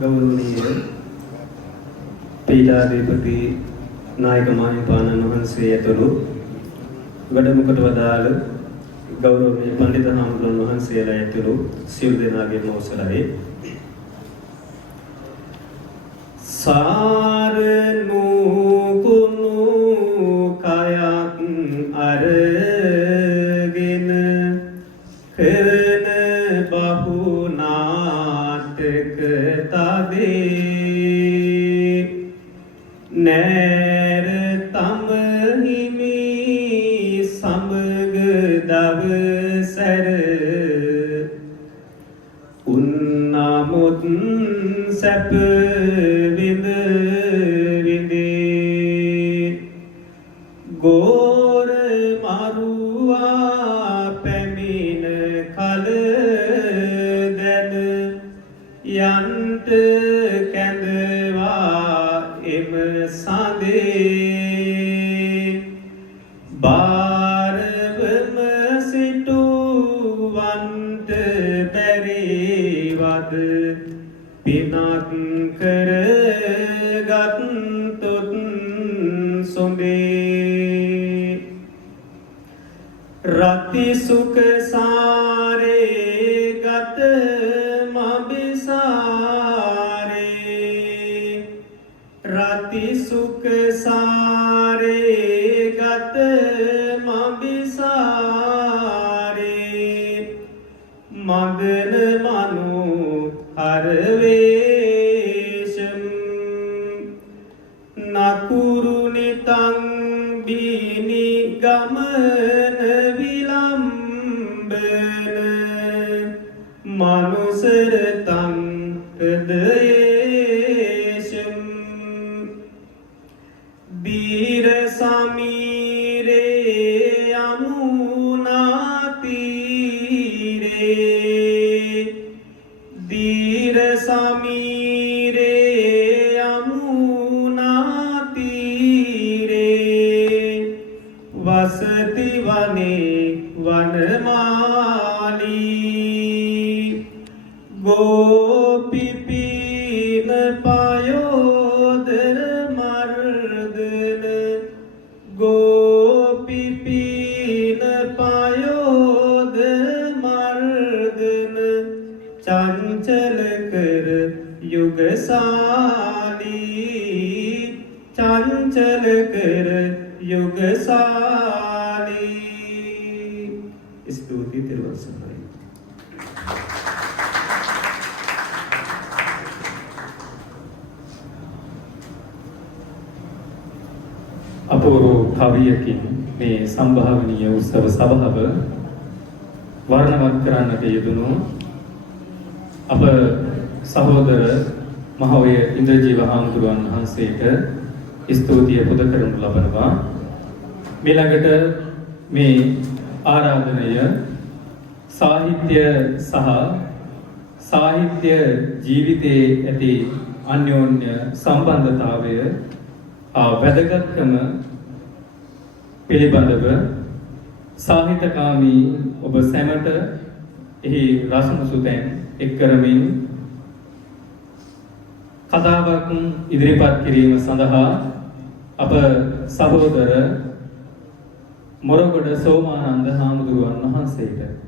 ගෞරවනීය පීඨාධිපති නායක මාහිමිපාණන් වහන්සේ ඇතුළු වැඩමුකට වදාළ ගෞරවනීය පඬිත හාමුදුරුවන් වහන්සේලා ඇතුළු සියලු දෙනාගේම අවසරයි. සාරනු කුණු කයක් අරගෙන කරන බහුනාටක තදේ නෑර තම හිමි සමග දවසර උන්නමුත් සැප විඳ විඳේ ගෝර මරුවා පැමිණ කල දැන යන්ත කැඳවා එම සඳේ බාරවම සිටුවන්ට බැරිවද පිනක් කරගත්තොත් සොඳේ රති සුඛ සාරේ ගත මබිසාරේ රති සුඛ සාරේ ගත මබිසාරේ මදන මනු හරවේශම් නකුරු නිතං බීනි ගමන විලම්බන මනුසරතං හදයේශම් දීර සමීරේ යමුනාතීරේ දීර සමීරේ යමුනාතීරේ වසති වනේ වනමාලී ගෝපිපීන පයෝදර මර්දන ගෝපිපීන පයෝදර මර්දන චංචල කර යුගසාලී චංචල කර යුගසාලී ස්තුති තිරුවසනයි. අපූර්ව කවියකින් මේ සම්භාවනීය උත්සව සභාව වර්ණවත් කරන්නට යෙදුණු අප සහෝදර මහෝය ඉන්ද්‍රජීව හාමුදුරුවන් වහන්සේට ස්තුතිය පුද කරනු ලබනවා. ඊළඟට මේ ආරාධනය සාහිත්‍ය සහ සාහිත්‍ය ජීවිතයේ ඇති අන්‍යෝන්‍ය සම්බන්ධතාවය වැදගත්කම පිළිබඳව සාහිත්‍යකාමී ඔබ සැමට එහි රසමුසුතෙන් එක් කරමින් කතාවක් ඉදිරිපත් කිරීම සඳහා අප සහෝදර මොරගොඩ සෝමානන්ද හාමුදුරුවන් වහන්සේට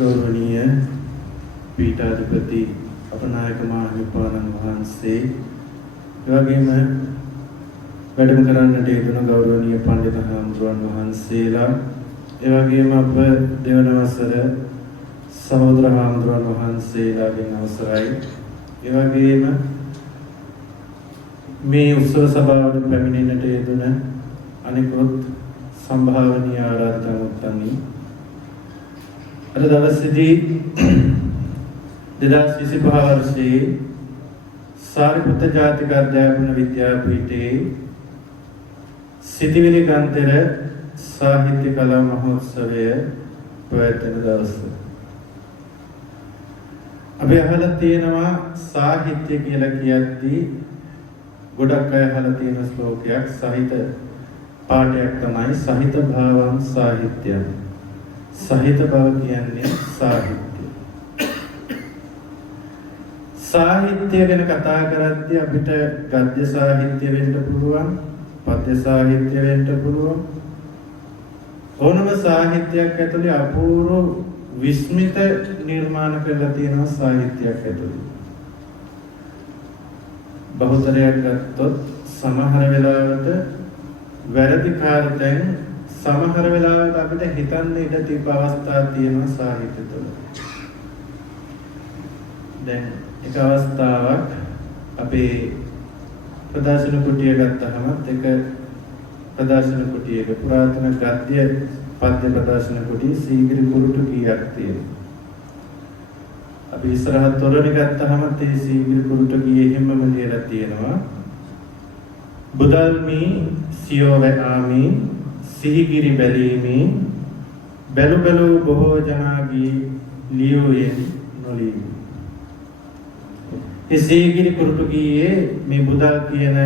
ගෞරවනීය පීඨාධිපති අපනායක මාහිමිපාණන් වහන්සේ එවැගේම වැඩම කරන්නට යෙදුණු ගෞරවනීය පඬිත හාමුදුරුවන් වහන්සේලා එවැගේම අප දෙවන වසර සහෝදර හාමුදුරුවන් වහන්සේලාගෙන් අවසරයි. එවැගේම මේ උත්සව සභාවට පැමිණෙන්නට යෙදුණ අනිකුත් සම්භාවනීය ආරාධක මුත්තන්හි අද දවසේදී 2025 වර්ෂයේ සාරිපුත්ත ජාතික අධ්‍යාපන විද්‍යාපීඨයේ සිතිවිලි ගන්තර සාහිත්‍ය කලා මහෝත්සවය පැවැත්වෙන දවස. අපි අහලා තියෙනවා සාහිත්‍ය කියලා කියද්දී ගොඩක් අය අහලා තියෙන ශ්ලෝකයක් සහිත පාඩයක් තමයි සහිත භාවං සාහිත්‍යං. සහිත බව කියන්නේ සාහිත්‍ය. සාහිත්‍ය ගැන කතා කරද්දී අපිට ගද්‍ය සාහිත්‍ය වෙන්න පුළුවන්, පද්‍ය සාහිත්‍ය වෙන්න පුළුවන්. ඕනම සාහිත්‍යයක් ඇතුලේ අපූර්ව විස්මිත නිර්මාණ කරලා තියෙනවා සාහිත්‍යයක් ඇතුලේ. බහුතරයක් ගත්තොත් සමහර වෙලාවට වැරදි කාර්යයන් සමහර වෙලාවට අපිට හිතන්න ඉඩ තිබ්බ අවස්ථා තියෙනවා සාහිත්‍ය තුළ. දැන් එක අවස්ථාවක් අපේ ප්‍රදර්ශන කුටිය ගත්තහම එක ප්‍රදර්ශන කුටියක පුරාතන ගද්‍ය පද්‍ය ප්‍රදර්ශන කුටිය සීගිරි කුරුටු කීයක් තියෙනවා. අපි ඉස්සරහ තොරණ ගත්තහම ඒ සීගිරි කුරුටු කීයේ හැමම ලියලා තියෙනවා. බුදල්මි සියෝව ආමි සිහිගිරි බැලීමි බැලු බැලු බොහෝ ජනාගේ ලියුවේ නොලීමි. ඒ සිහිගිරි කුරුටු කීයේ මේ බුදල් කියන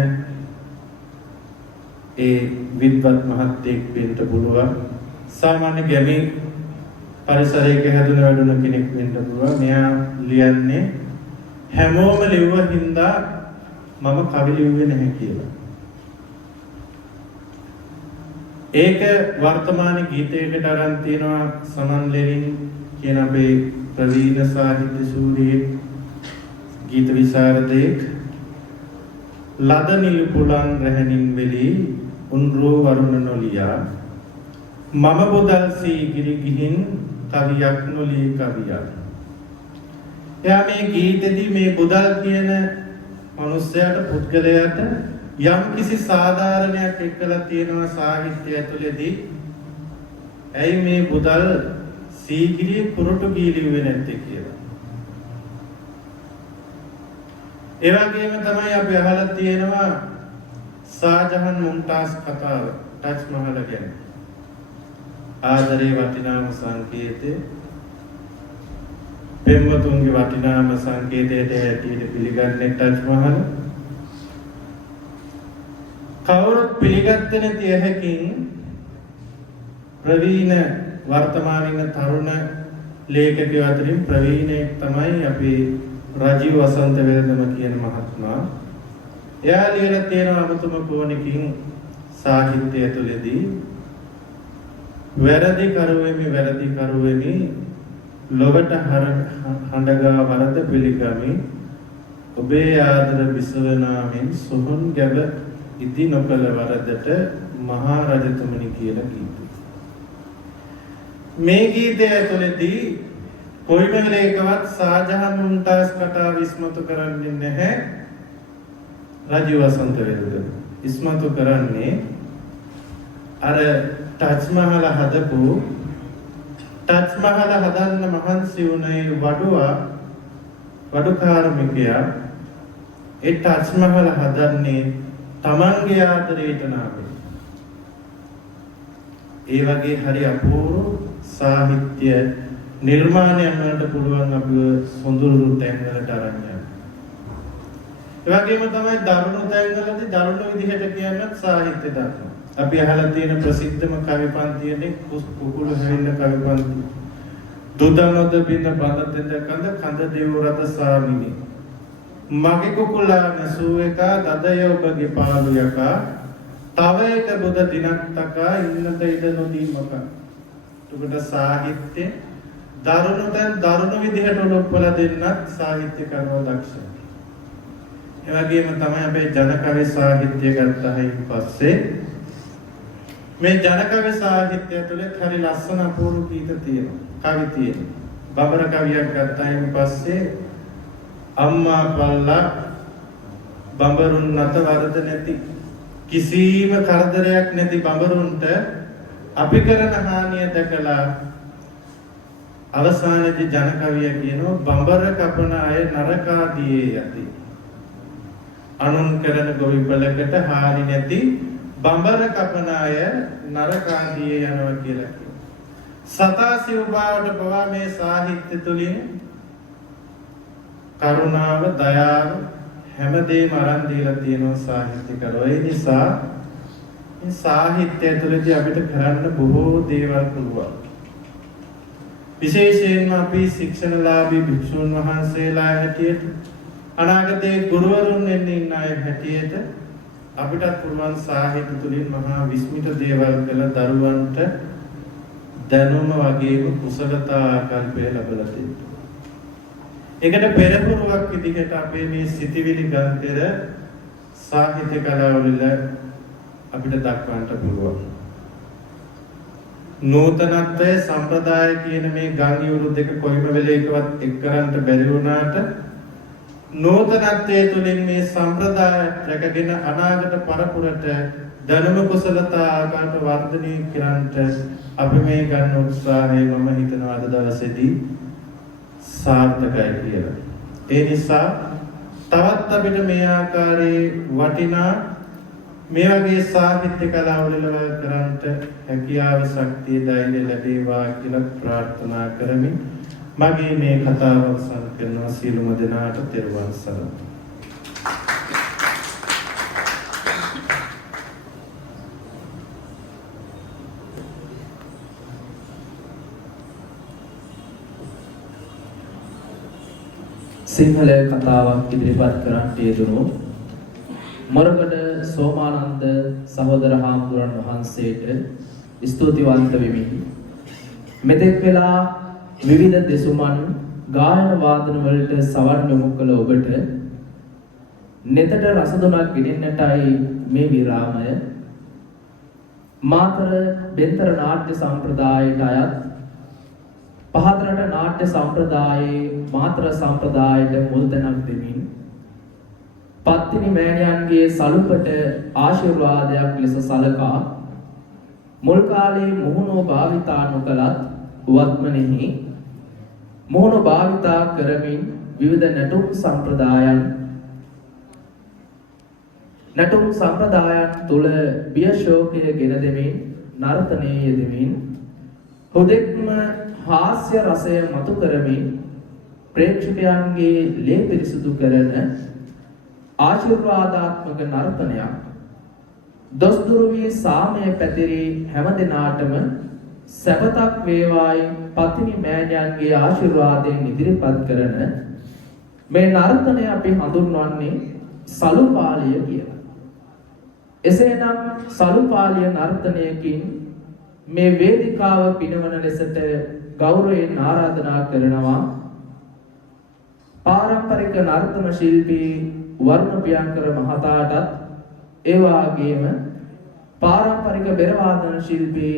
ඒ විද්වත් මහත්තයෙක් වෙන්න පුළුවන්. සාමාන්‍ය ගැමි පරිසරයක හැදුන වැඩුණ කෙනෙක් වෙන්න පුළුවන්. මෙයා ලියන්නේ හැමෝම ලිව්ව හින්දා මම කවි ලිව්වේ නැහැ කියලා. ඒක වර්තමාන ගීතයකට අරන් තියෙනවා සමන් ලෙනින් කියන අපේ ප්‍රවීණ සාහිත්‍ය ශූරයෙක් ගීත විශාරදයෙක් ලද නිලුපුලන් රැහෙනින් වෙලී උන්රෝ වරුණ නොලියා මම බුදල් සීගිරි ගිහින් කවියක් නොලී කවියක්. එයා මේ ගීතෙදී මේ බුදල් කියන මනුස්සයාට පුද්ගලයාට යම් කිසි සාධාරණයක් එක්කලා තියෙනවා සාහිත්‍යය ඇතුළේදී. ඇයි මේ බුදල් සීගිරිය කුරුටු ගීලිුවේ නැත්තේ කියලා. ඒ වගේම තමයි අපි අහලා තියෙනවා ෂාජහන් මුම්තාස් කතාව ටච් මහල ගැන. ආදරේ වටිනාම සංකේතේ පෙම්වතුන්ගේ වටිනාම සංකේතයට හැටියට පිළිගන්නේ ටච් මහල. කවුරුත් පිළිගත්තේ නැති ඇහැකින් ප්‍රවීණ වර්තමානින තරුණ ලේඛකයෝ අතරින් ප්‍රවීණයෙක් තමයි අපේ රජීව් වසන්ත වෙලඳම කියන මහත්මයා. එයා ලියලා තියෙන අමුතුම කෝණකින් සාහිත්‍යය තුළදී වැරදි කරුවෙමි ලොවට හඬගා වරද පිළිගමි ඔබේ ආදර විසවනාමෙන් සොහොන් ගැබ ඉදි නොකළ වරදට මහා රජතුමනි කියලා ගීතය. මේ ගීතය ඇතුළතදී කොයිම ලේකවත් ෂාජහන් මුම්තාස් කතාව ඉස්මතු කරන්නේ නැහැ. රජීව් වසන්ත වෙලඳම ඉස්මතු කරන්නේ අර ටච් මහල හදපු ටච් මහල හදන්න මහන්සි වුණේ වඩු කාර්මිකයා. ඒ ටච් මහල හදන්නේ තමන්ගේ ආදරයට නාමයෙන්. ඒ වගේ හරි අපූර්ව සාහිත්‍ය නිර්මාණයන් වලට පුළුවන් අපිව සොඳුරු තැන් වලට අරන් යන්න. ඒ වගේම තමයි දරුණු තැන්වලදී දරුණු විදිහට කියන්නත් සාහිත්‍ය ධර්ම. අපි අහලා තියෙන ප්‍රසිද්ධම කවි පන්තියනේ කුකුළු හැවෙන්න කවි පන්තිය. දුදනොද බින්ද බඳ දෙඳ කඳ දේව රත සාමිනි. මගේ කුකුලා නසූ එක දදය ඔබගේ පාළු යකා තව එක බුද දිනක් තකා ඉන්නත ඉඩ නොදීමක. එතකොට සාහිත්‍ය දරුණු විදිහට ඔලොප්පලා දෙන්නත් සාහිත්‍යකරණෝ දක්ෂයි. ඒ වගේම තමයි අපේ ජනකවි සාහිත්‍ය ගත්තයින් පස්සේ මේ ජනකවි සාහිත්‍යය තුළ හරි ලස්සන අපූර්ව ගීත තියෙනවා. කවි තියෙනවා. බබර කවියක් ගත්තයින් පස්සේ අම්මා පල්ලා බඹරුන් නැත වරද නැති කිසිම කරදරයක් නැති බඹරුන්ට අපි කරන හානිය දැකලා අවසානයේදී ජනකවිය කියනවා බඹර කපන අය නරකාදියේ යති. අනුන් කරන ගොවිපලකට හානි නැති බඹර කපන අය නරකාදියේ යනවා කියලා කියනවා. සතා සිව්බාවට පවා මේ සාහිත්‍ය තුලින් කරුණාව, දයාව හැමදේම අරන් දීලා තියෙනවා සාහිත්‍යකරෝ. ඒ නිසා මේ සාහිත්‍යය තුළදී අපිට කරන්න බොහෝ දේවල් පුළුවන්. විශේෂයෙන්ම අපි ශික්ෂණලාභී භික්ෂුන් වහන්සේලා හැටියට අනාගතයේ ගුරුවරුන් වෙන්න ඉන්න අය හැටියට අපිටත් පුළුවන් සාහිත්‍ය තුලින් මහා විස්මිත දේවල් කළ දරුවන්ට දැනුම වගේම කුසලතා ආකල්පය ලැබලා තියෙනවා. ඒකට පෙරපුරුවක් විදිහට අපේ මේ සිටිවිලි ගන්තර සාහිත්‍ය කලාවල අපිට දක්වන්නට පුළුවන්. නූතනත්වයේ සම්ප්‍රදාය කියන මේ ගංගියුරු දෙක කොයිම වෙලේකවත් එක් කරන්ට බැරි වුණාට නූතනත්වයේ තුලින් මේ සම්ප්‍රදාය රැකගෙන අනාගත පරපුරට දැනුම කුසලතා ආකාරයට වර්ධනය කරන්නට අපි මේ ගන්න උත්සාහය මම හිතනවා අද දවසේදී සාර්ථකයි කියලා. ඒ නිසා තවත් අපිට මේ ආකාරයේ වටිනා මේ වගේ සාහිත්‍ය කලාවල කරන්නට හැකියාව ශක්තිය ධෛර්යය ලැබේවා කියලා ප්‍රාර්ථනා කරමින් මගේ මේ කතාව අවසන් කරනවා. සියලුම දෙනාට තෙරුවන් සරණයි. සිංහල කතාවක් ඉදිරිපත් කරන්නට යෙදුණු මොරගඩ සෝමානන්ද සහෝදර හාමුදුරන් වහන්සේට ස්තුතිවන්ත වෙමි. මෙතෙක් වෙලා විවිධ දෙසුමන් ගායන වාදන වලට සවන් යොමු කළ ඔබට නෙතට රසදුනක් ගෙනෙන්නටයි මේ විරාමය. මාතර බෙන්තර නාට්‍ය සම්ප්‍රදායට අයත් පහතරට නාට්‍ය සම්ප්‍රදායේ මාතර සම්ප්‍රදායට මුල් තැනක් දෙමින් පත්තිනි මෑණියන්ගේ සලුපට ආශිර්වාදයක් ලෙස සලකා මුල් කාලේ මුහුණෝ භාවිතා නොකලත් වත්මනෙහි මුහුණෝ භාවිතා කරමින් විවිධ නැටුම් සම්ප්‍රදායන් තුල බිය ශෝකය ගෙන දෙමින් නර්තනයේ යෙදෙමින් හුදෙක්ම හාස්‍ය රසය මතු කරමින් ප්‍රේක්ෂකයන්ගේ ලේ පිරිසුදු කරන ආශිර්වාදාත්මක නර්තනයක් දොස්දුරු වී සාමය පැතිරි හැම දිනාටම සැපතක් වේවායි පතිනි මෑණියන්ගේ ආශිර්වාදයෙන් ඉදිරිපත් කරන මේ නර්තනය අපි හඳුන්වන්නේ සලුපාලිය කියලා. එසේනම් සලුපාලිය නර්තනයකින් මේ වේදිකාව පිනවන ලෙසට ගෞරවයෙන් ආරාධනා කරනවා පාරම්පරික නර්තන ශිල්පී වර්ණ ප්‍රියංකර මහතාටත් ඒ වගේම පාරම්පරික බෙර වාදන ශිල්පී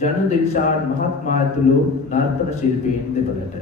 ජනු දිල්ෂාඩ් මහත්මයා ඇතුළු නර්තන ශිල්පීන් දෙපළට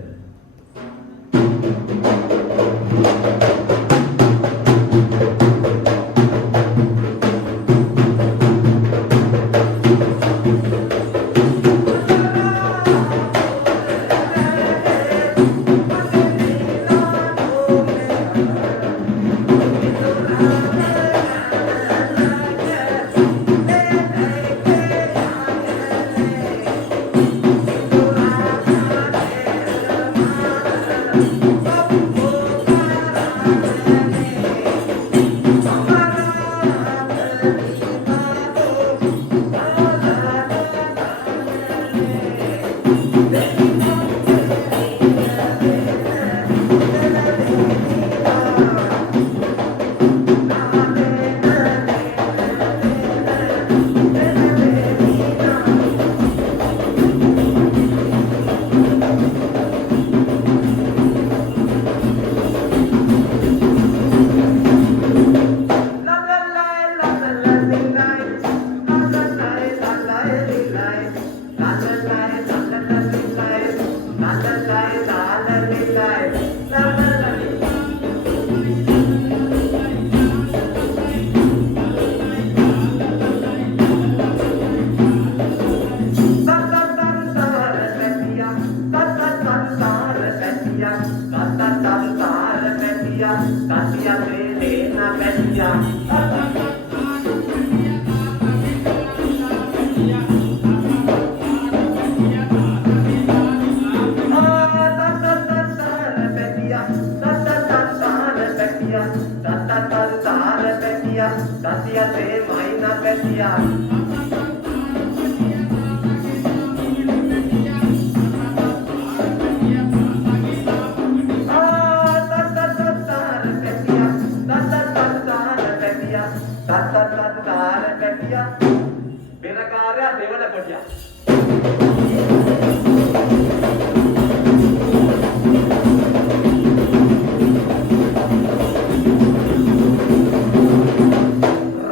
වෙනකාරයා දෙවන කොටියක්.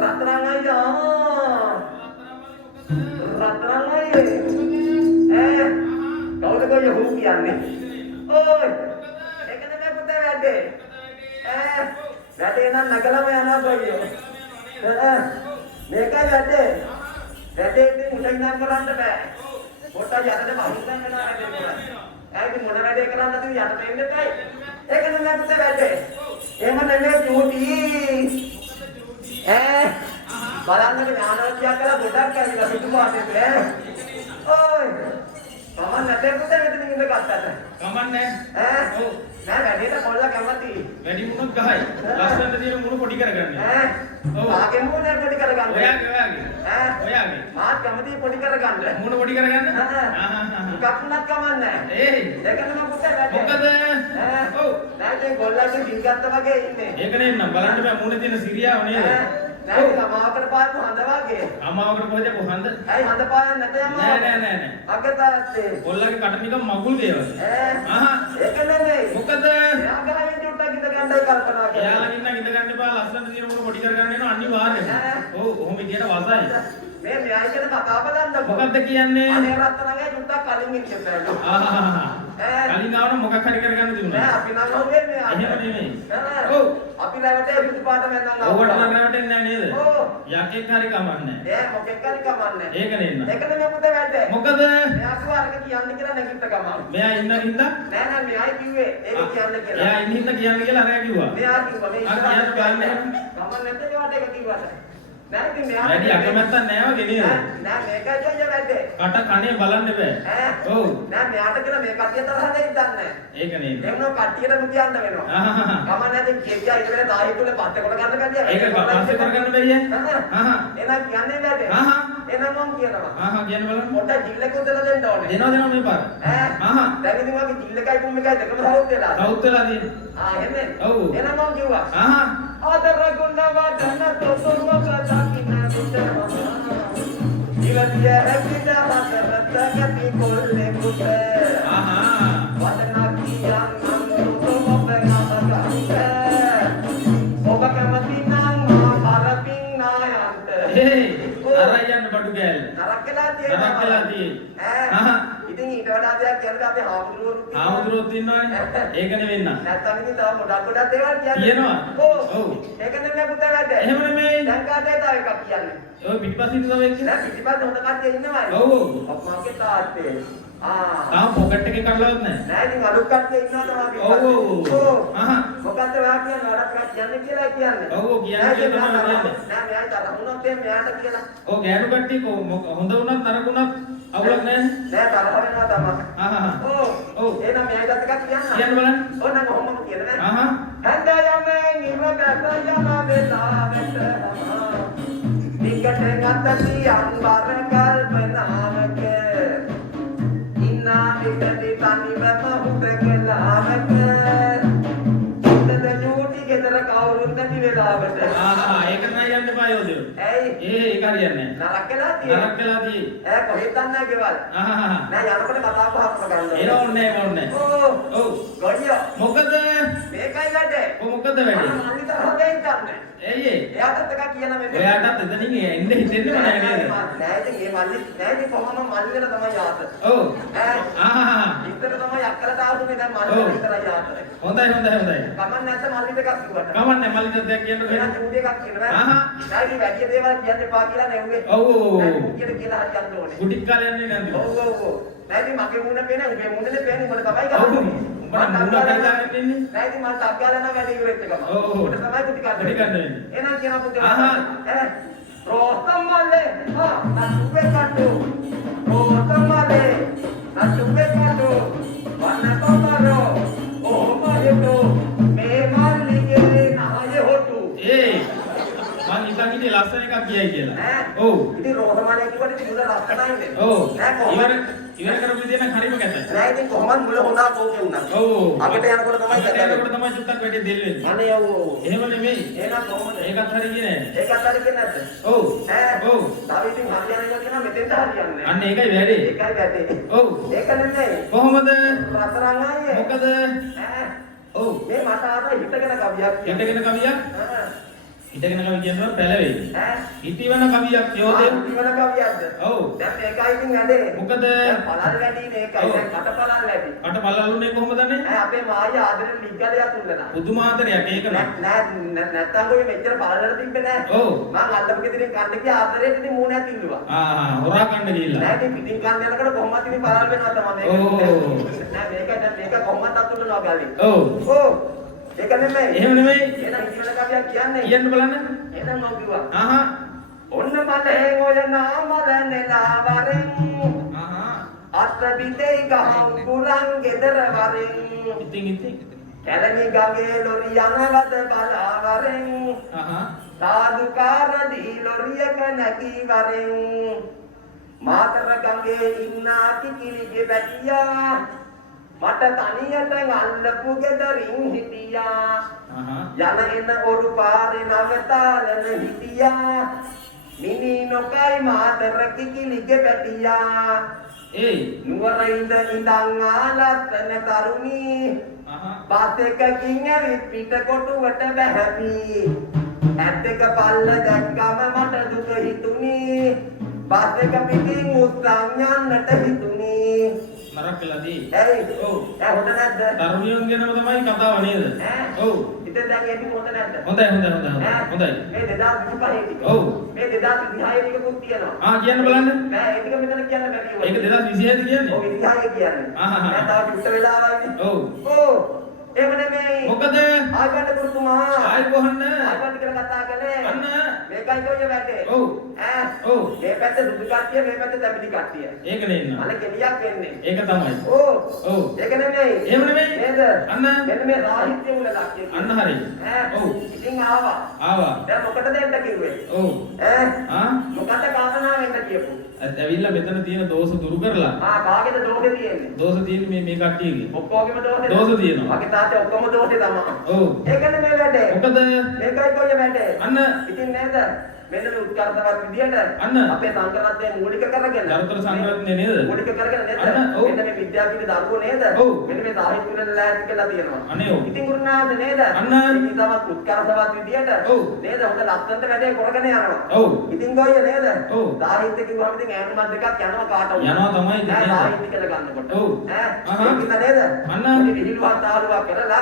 රත්තරන් අයියා. රත්තරන් අයියේ. කවුද කොයි හු කියන්නේ? ඕයි. ඒක නෙමෙයි පුතේ වැඩේ. වැඩේ නම් නගලම යනවා කොයියෝ. මේකයි වැඩේ. වැඩේ ඉතින් උඩින් නම් කරන්න බෑ. පොට්ට යටට බහින්දන් වෙනවා වැඩේ කරන්න. ඒක මොන වැඩේ කරන්නද යටට එන්න එපයි. ඒක නෙමෙයි පුතේ වැඩේ. එහෙම නෙමෙයි චූටි. බලන්නක ඥානවත්යා කළා ගොඩක් ඇවිල්ලා පිටුපාතේ ඈ. ඕයි. කමන්න නැතේ පුතේ මෙතන ඉඳ ගත්තට. කමන්නේ. ඔව්. නෑ වැඩේට කොල්ල කැමති. වැඩි මුණක් ගහයි. ලස්සනට තියෙන මුණ පොඩි කරගන්න. ඔව්. ආගේ මුණ පොඩි කරගන්න. ඔයාගේ. ඔයාගේ. මාත් කැමති පොඩි කරගන්න. මුණ පොඩි කරගන්න. කප්පුණක් කමන්නේ. ඒයි. ඒකද මම පුතේ වැඩේ. මොකද? ඔව්. නෑ ඒ ගොල්ලන්ට දින්ගත්ත වගේ ඉන්නේ. ඒක නේ නම් බලන්න බෑ මුණේ තියෙන සිරියාව නේද? නෑ ළමාවකට පාපු හඳ වගේ. අම්මාවකට කොහෙද කොහඳ? ඇයි හඳ පායන්නේ නැතේ අම්මා? නෑ. අගේ තාත්තේ. කොල්ලගේ කට නිකන් මගුල් දේවල්. ඒක නෙමෙයි. මොකද? එයා ගහගෙන චුට්ටක් ඉඳ ගන්නයි කල්පනා කරන්නේ. එයාලා ඉන්න ඉඳ ගන්න එපා ලස්සනට තියෙන මුණ පොඩි කරගන්න වෙනවා අනිවාර්යයෙන්. ඔව් ඔහොම කියන වසයි. මේ න්‍යාය කියන කතාව බලන්නකො. මොකද්ද කියන්නේ? අනේ රත්තරන්ගේ චුට්ටක් කලින් ඉච්චෙන්න. කලින් ආවම මොකක් හරි කරගන්න තිබුණා. නෑ අපි නම් හොන්නේ මේ. එහෙම නෙමෙයි. ඔව්. අපි රැවටේ පිටුපාට මැන්නන් ආවා. ඔව්වට නම් රැවටෙන්නේ නැහැ නේද? ඔව්. යකෙක් හරි කමන්නේ. මොකෙක් හරි කමන්නේ. ඒක නෙන්න. ඒක නෙමෙයි පුතේ වැඩේ. මොකද? මෙයා කිව්වා අරක කියන්න කියලා නැගිට ගමන්. මෙයා ඉන්න හින්දා? නෑ මෙයායි කිව්වේ ඒක කියන්න කියලා. එයා ඉන්න හින්දා කියන්න කියලා අරයා කිව්වා. මෙයා කිව්වා මේ කියන්න ගන්න. ගමන් නැද්ද ඒවට ඒක කිව්වට. නෑ ඉතින් මෙයා වැඩි අකමැත්තක් නෑ වගේ නේද? නෑ මේකයි කියන්න වැඩේ. කට කනේ බලන්න බෑ. ඔව්. නෑ මෙයාට කියලා මේ කට්ටිය තරහ දෙන්න නැහැ. ඒක නේද? එමුණු කට්ටියටම කියන්න වෙනවා. ගමන් නැද්ද කියා ඉතලේ තාහි තුල පත්ත කොට ගන්න කට්ටිය. ඒක පස්සේ කරගන්න බැරිය. එහෙනම් කියන්නේ වැඩේ. එහෙනම් මම කියනවා. කියන්න බලන්න. පොඩ්ඩක් ජිල්ලක උදලා දෙන්න ඕනේ. දෙනවා මේ පාර. දැන් ඉතින් වගේ ජිල්ලකයි කුම් එකයි දෙකම සවුත් වෙලා. සවුත් වෙලා තියෙන්නේ. එහෙම. ඔව්. එහෙනම් මම කිව්වා. ආදර ගුණ වදන තොසොම කතාකින පුතමා. ඉලදිය හැකිද හතරත ගති කොල්ලේ පුත. වදන කියන් නම් තොසොම බනමකට. ඔබ කැමති නම් මා කරපින් නායන්ත. අරයන් බඩු ගෑල්. නරක වෙලා තියෙනවා. නරක වෙලා තියෙන්නේ. ඉතින් ඊට වඩා දෙයක් කියන්න අපි හාමුදුරුවෝත් ඉන්නවනේ. ඒක නෙවෙන්න. නැත්තම් ඉතින් තව ගොඩක් දේවල් කියනවා. ඔව්. ඒක නෙමෙයි පුතේ වැඩේ. එහෙම නෙමෙයි. දැන් කාටද තව එකක් කියන්නේ. ඔය පිටිපස්සින් තව එක්ක. නෑ පිටිපස්ස හොඳ කට්ටිය ඉන්නවයි. ඔව්. අප්පාගේ තාත්තේ. තාම පොකට් එකේ කඩලවත් නැහැ. නෑ ඉතින් අලුත් කට්ටිය ඉන්නවා තමයි. ඔව්. මොකද්ද ඔයා කියන්නේ වඩා කියන්නේ කියලා කියන්නේ. ඔව් කියන්නේ කියලා තමයි කියන්නේ. නෑ මෙයා තරහුණොත් මෙයාට කියලා. ඔව් ගෑනු කට්ටිය හොඳ වුණත් නරක වුණත් අවුලක් නැහැ. නෑ තරහ වෙනවා තමයි. ඔව්. එහෙනම් මෙයාට එකක් කියන්න. කියන්න බලන්න. ඕනනම් ඔහොමම කියනවා නේ. හන්දයමෙන් ඉවගත යම වේලාවට නිකට ගතති අම්බර කල්පනාවක ඉන්නා විටි තනිවම හුදකලාවක උඩද ජූටි ගෙදර කවුරුත් නැති වෙලාවට ඒක නෑ යන්න එපා යෝධයෝ. ඇයි? ඒක හරියන්නේ නැහැ. නරක වෙලා තියෙන්නේ. නරක වෙලා තියෙන්නේ. කොහෙද දන්නේ ගෙවල්? නෑ යනකොට කතා බහක් ගන්න. ඕනේ ඕනේ. ඔව්. ගොඩිය. මොකද? මේකයි වැඩේ. මොකද වැඩේ? මම විතර හොදෙන් දන්නේ. එයි එයාටත් එකක් කියන මෙන්න. ඔයාටත් එතනින් එන්න හිතෙන්නේම නැහැ නේද? නෑ ඉතින් මේ මල්ලි නෑ ඉතින් කොහොම මල්ලි වෙන තමයි යාත. ඔව්. ඉතර තමයි අක්කලට ආවුනේ දැන් මල්ලි විතරයි යාත. හොඳයි. කමන්න නැත්නම් මල්ලි දෙකක් කිව්වට. කමන්නේ මල්ලි දෙයක් කියන්න එහෙනම් චූටි එකක් කියනවා. නෑ ඉතින් වැඩි දේවල් කියන්න එපා කියලා නෙව්වේ. ඔව්. කියලා කියලා හරි යන්න ඕනේ. ගුටික් කාලේ යන්නේ නැන්ද? ඔව්. නෑ ඉතින් මගේ මූණ පේන්නේ උගේ මූණනේ පේන්නේ උඹට තමයි ගහන්නේ. උඹට මූණ කරදාගෙන ඉන්නේ. නෑ ඉතින් මම ටක් ගාලා නම් වැඩි ඉවරෙත් එකම. ඔව්. උඹට තමයි කුටි ගන්න කන්නේ. වෙන්නේ. එහෙනම් කියන පුතේ. රෝතම්මලේ නටුපේ කටු. රෝතම්මලේ නටුපේ කටු. වන්නකොමරෝ ඕමයෝ මේ මල්ලිගේ නාය හොටු. මං හිතන් ඉන්නේ ලස්සන ලස්සන එකක් කියයි කියලා. ඈ ඔව්. ඉතින් රෝහමනේ කිව්වට ඉතින් මුල ලස්සනයිනේ. ඔව්. නෑ කොහොමද? ඉවර කරපු විදිය නම් හරිම කැතයි. නෑ ඉතින් කොහොමද මුල හොඳා කෝකේ උනා. ඔව්. අගට යනකොට තමයි අගට කැතයි. යනකොට තමයි චුට්ටක් වැඩි දෙල් වෙන්නේ. අනේ ඔව්. එහෙම නෙමෙයි. එහෙනම් කොහොමද? ඒකත් හරි කියන්නේ. ඒකත් හරි කියන්නේ නැද්ද? ඔව්. ඈ ඔව්. තව ඉතින් හරියන්නේ කියන මෙතෙන්ට හරියන්නේ. අන්න ඒකයි වැඩි. ඒකයි වැටේ. ඔව්. ඒක නෙමෙයි. කොහොමද? රතරන් ආයේ. මොකද? ඈ ඔව්. මේ මට ආත හිතගෙන කවියක්. හිටගෙන කවියක්. හිටගෙන කවිය කියනවා පැලවෙයි. ඈ හිටවන කවියක් යෝදේ. ඉවන කවියක්ද? ඔව්. දැන් මේකයි ඉතින් වැඩේ. මොකද? දැන් පළල් වැඩිනේ ඒකයි. ඔව්. දැන් කට පළල් වැඩි. කට බලලුනේ කොහොමද දන්නේ? ඈ අපේ මායි ආදරේ ලිග්ගලයක් තුන්නනා. පුදුමාතරයක් ඒක නෑ. නැත්තම් කොයි මෙච්චර පළලට තිබ්බේ නෑ. ඔව්. මං අල්ලපු ගෙදරින් කන්න ගියා ආදරේට ඉතින් මූණ ඇති ඉල්ලුවා. හොරා කන්න ගිහිල්ලා. නෑ ඉතින් පිටින් කන්න යනකොට කොහොමද ඉතින් පළල් වෙනවා තමයි ඔව්. නෑ මේක කොහොමද අතුල්ලනවා ගාලේ. ඔව්. ඔව්. ඒක නෙමෙයි. එහෙම නෙමෙයි. එහෙනම් ඉතින් කවියක් කියන්නේ. කියන්න බලන්න. එහෙනම් මං කිව්වා. ආහා. ඔන්න මලෙන් ඔය නාමලනෙලා වරෙන් ආහා. අත් බිතේ ගහන් කුරන් ගෙදර වරෙන් ඉතින්. කැලණි ගඟේ ලොරි යනවද බලාවරෙන් ආහා. සාදුකාර දී ලොරියක නැති වරෙන් මාතර ගඟේ ඉන්නා කිකිලිගේ පැටියා මට තනියට අල්ලපු ගෙදරින් හිටියා ආහා. යන එන ඔරු පාරේ නවතාලන හිටියා මිනි නොකයි මාතර කිකිලිගේ පැටියා ඒ. නුවර ඉඳන් ආලත්තන තරුණී ආහා. බස් එකකින් ඇවිත් පිට කොටුවට බැහැපි ඇත් එක පල්ල දැක්කම මට දුක හිතුණි බස් එක පිටින් උස්සන් යන්නට හිතුණි නරක වෙලාදී. ඇයි ඔව්. හොඳ නැද්ද තරුණියන් ගැනම තමයි කතාව නේද? ඈ ඔව්. ඉතින් දැන් ඒක හොඳ නැද්ද හොඳයි. මේ 2025 ටික ඔව්. මේ 2026 ටිකකුත් තියෙනවා කියන්න බලන්න. බෑ ඒ ටික මෙතන කියන්න බැරි ඒක 2026 කියන්නේ. ඔව් 26 කියන්නේ ආහා. දැන් තව චුට්ට වෙලාවයිනේ ඔව්. ඔව් එහෙම නෙමෙයි මොකද? ආයකට ගුරුතුමා ආයි කොහොන්න? ආයකට කියලා කතා කළේ අන්න. මේකයි කොయ్య වැටේ ඔව්. ඈ ඔව්. මේ පැත්ත දුදු කට්ටිය මේ පැත්ත දැපිලි කට්ටිය ඒක නෙන්න. අනේ කෙලියක් වෙන්නේ ඒක තමයි. ඔව් ඔව්. ඒක නෙමෙයි එහෙම නෙමෙයි. නේද අන්න. මෙන්න මේ සාහිත්‍ය මුල ලක්ෂ්‍ය අන්න හරි. ඈ ඔව්. ඉතින් ආවා ආවා. දැන් මොකටද එන්න කිව්වේ ඔව්. ඈ ආ මොකට කාරණා වෙන්න කියපු ඇවිල්ලා මෙතන තියෙන දෝෂ දුරු කරලා. කාගේද දෝෂේ තියෙන්නේ දෝෂ තියෙන්නේ මේ කට්ටියගේ. ඔක්කොගේම දෝෂේ දෝෂ තියෙනවා. මගේ තාත්තේ ඔක්කොම දෝෂේ තමයි ඔව්. ඒක නෙමෙයි වැඩේ මොකද? මේකයි කොయ్య වැඩේ අන්න. ඉතින් නේද මෙන්න මේ උත්කර්තවත් විදියට අන්න. අපේ සංකරත්වය මූලික කරගෙන චරිතර සංග්‍රහණය නේද? මූලික කරගෙන නේද අන්න. ඔව්. මෙන්න මේ විද්‍යාපීඨ දරුවෝ නේද ඔව්. මෙන්න මේ සාහිත්‍ය වල ලෑස්ති කරලා තියෙනවා අනේ ඔව්. ඉතින් ගුරුනාථ නේද අන්න. ඉතින් තමයි උත්කර්තවත් විදියට ඔව්. නේද හොඳ ලස්සනට වැඩේ කරගෙන යනවා ඔව්. ඉතින් කොయ్య නේද ඔව්. සාහිත්‍ය කිව්වම ඉතින් ඈනුමත් දෙකක් යනවා කාට වුණත් යනවා තමයි ඉතින් ඈ නේද? සාහිත්‍ය කියලා ගන්නකොට ඔව්. ඈ අහහ. ඉතින් නේද අන්න. අපි විහිළුවක් ආරුවක් කරලා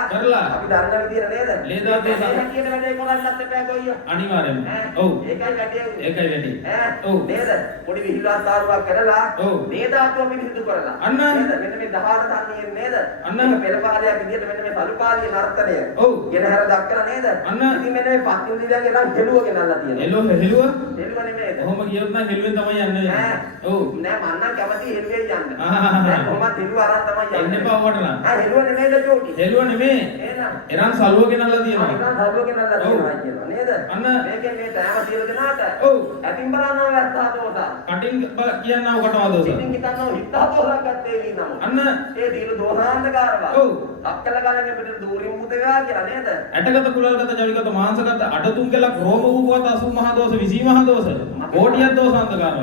අපි දන්න විදියට නේද ලේදාතේ මේ කියන වැඩේ කරන්නත් එපා කොయ్య අනිවාර්යයෙන්ම. ඈ ඔව්. ඒකයි වැඩේ උනේ ඒකයි වැඩි. ඈ ඔව්. නේද පොඩි විහිළුවක් ආරුවක් කරලා ඔව්. නේදාතුව පිරිසිදු කරලා අන්න. නේද මෙන්න මේ 18 තන්නේ නේද අන්න. මේක පෙරපාරයක් විදියට මෙන්න මේ සලුපාලිය නර්තනය ඔව්. ගෙනහැර දක්කලා නේද අන්න. ඉතින් මෙන්න මේ පත්තින්දියාගේ නම් හෙළුව ගෙනල්ලා තියෙනවා හෙළුව හෙළුව හෙළුව නෙමෙයි කොහොම කියොත් නම් හෙළුවෙන් තමයි යන්නේ. ඈ ඔව්. නෑ මම නම් කැමති හෙළුවේ යන්න ආහා. දැන් කොහොමද හෙළුව අරන් තමයි එන්න යන්නේ එපා ඔකට නම්. හෙළුව නෙමෙයිද චෝටි හෙළුව නෙමේ. එහෙනම් එරන් සලුව ගෙනල්ලා තියෙනවා. මම සල්ුව ගෙනල්ලා තියෙනවා කියනවා නේද අන්න. මේකේ මේ තෑම සියලු දෙනාට ඔව්. ඇතින් බලනවා වැස්සා දෝසා කටින් කියන්න ඔකට වදෝස. ඉතින් හිතන්න හිතා දෝසක් ගත්තේ වීනම අන්න. ඒ දීල දෝසාන්තකාරව ඔව්. අක්කල ගලගේ පිට දූරින් මුදවා කියලා නේද ඇටගත කුලල්ගත ජවිගත මාංශගත අඩතුන් කියලා රෝම වූපවත 80 මහා දෝෂ 20 මහා දෝෂ කෝටියක් දෝෂාන්තකාරව.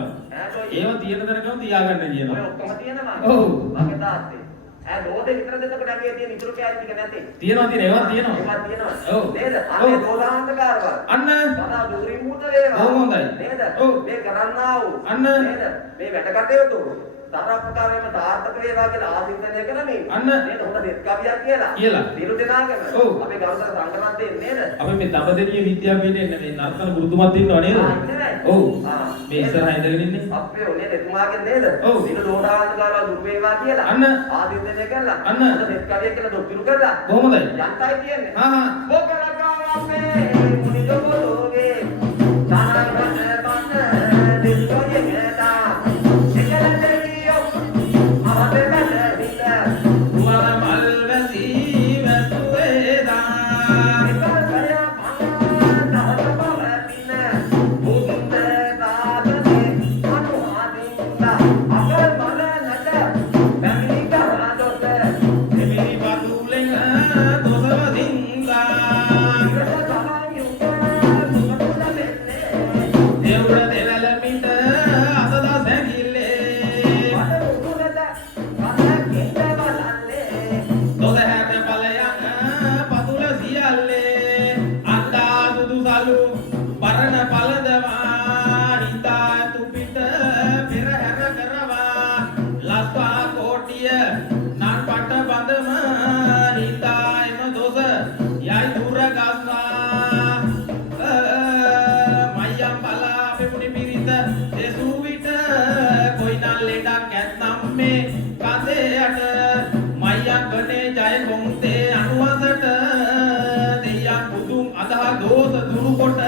ඒව තියෙන තැනකම තියාගන්න ඔය කියනවා. ඔක්කොම තියෙනවා ඔව්. මගේ තාත්තේ ඈ දෝෂේ විතර දෙතකොට ඇගේ තියෙන ඉතුරු කෑලි ටික නැතේ තියෙනවා ඒවා තියෙනවා. ඒවත් තියෙනවා ඔව්. නේද ඔව්. අනේ දෝසාන්තකාරව අන්න. බලා දූරින් මුද වේවා බොහොම හොඳයි. නේද ඔව්. මේ කරන්නා වූ අන්න. නේද මේ වැඩ කටයුතු තරප්පකාරයෙන්ම සාර්ථක වේවා කියලා ආශිර්වාදනය කරමින් අන්න. නේද හොඳ දෙත් කවියක් කියලා කියලා. සියලු දෙනාගම ඔව්. අපේ ගෞරව සංගමත්තේ නේද අපි මේ දඹදෙණිය විද්‍යාපීඨයේ මේ නර්තන ගුරුතුමත් ඉන්නව නේද? ඔව්. මේ ඉස්සරහා ඉඳගෙන ඉන්නේ. අපේ ඔනේ එතුමාගෙන් නේද ඔව්. සියලු දෝෂාන්තකාරව දුරු වේවා කියලා අන්න. ආශිර්වාදනය කරලා අන්න. හොඳ දෙත් කවියක් කියලා දොස්තිරු කරලා කොහොමදයි? යන්තයි කියන්නේ හා හා. බොකලකාවේ මුනි ජොබෝගේ තානකට බන්න දිල්කොයේ ගේතා එකලෙලියෝ ආදේ මැදිත වර මල් වැසී වැසුවේදා. එකල් කය පන්න තවත බවතින කඳේට මයංගනේ ජය කොන්තේ අනුවසට දෙයක් බුදුන් අදහ දෝෂ දුරු කොට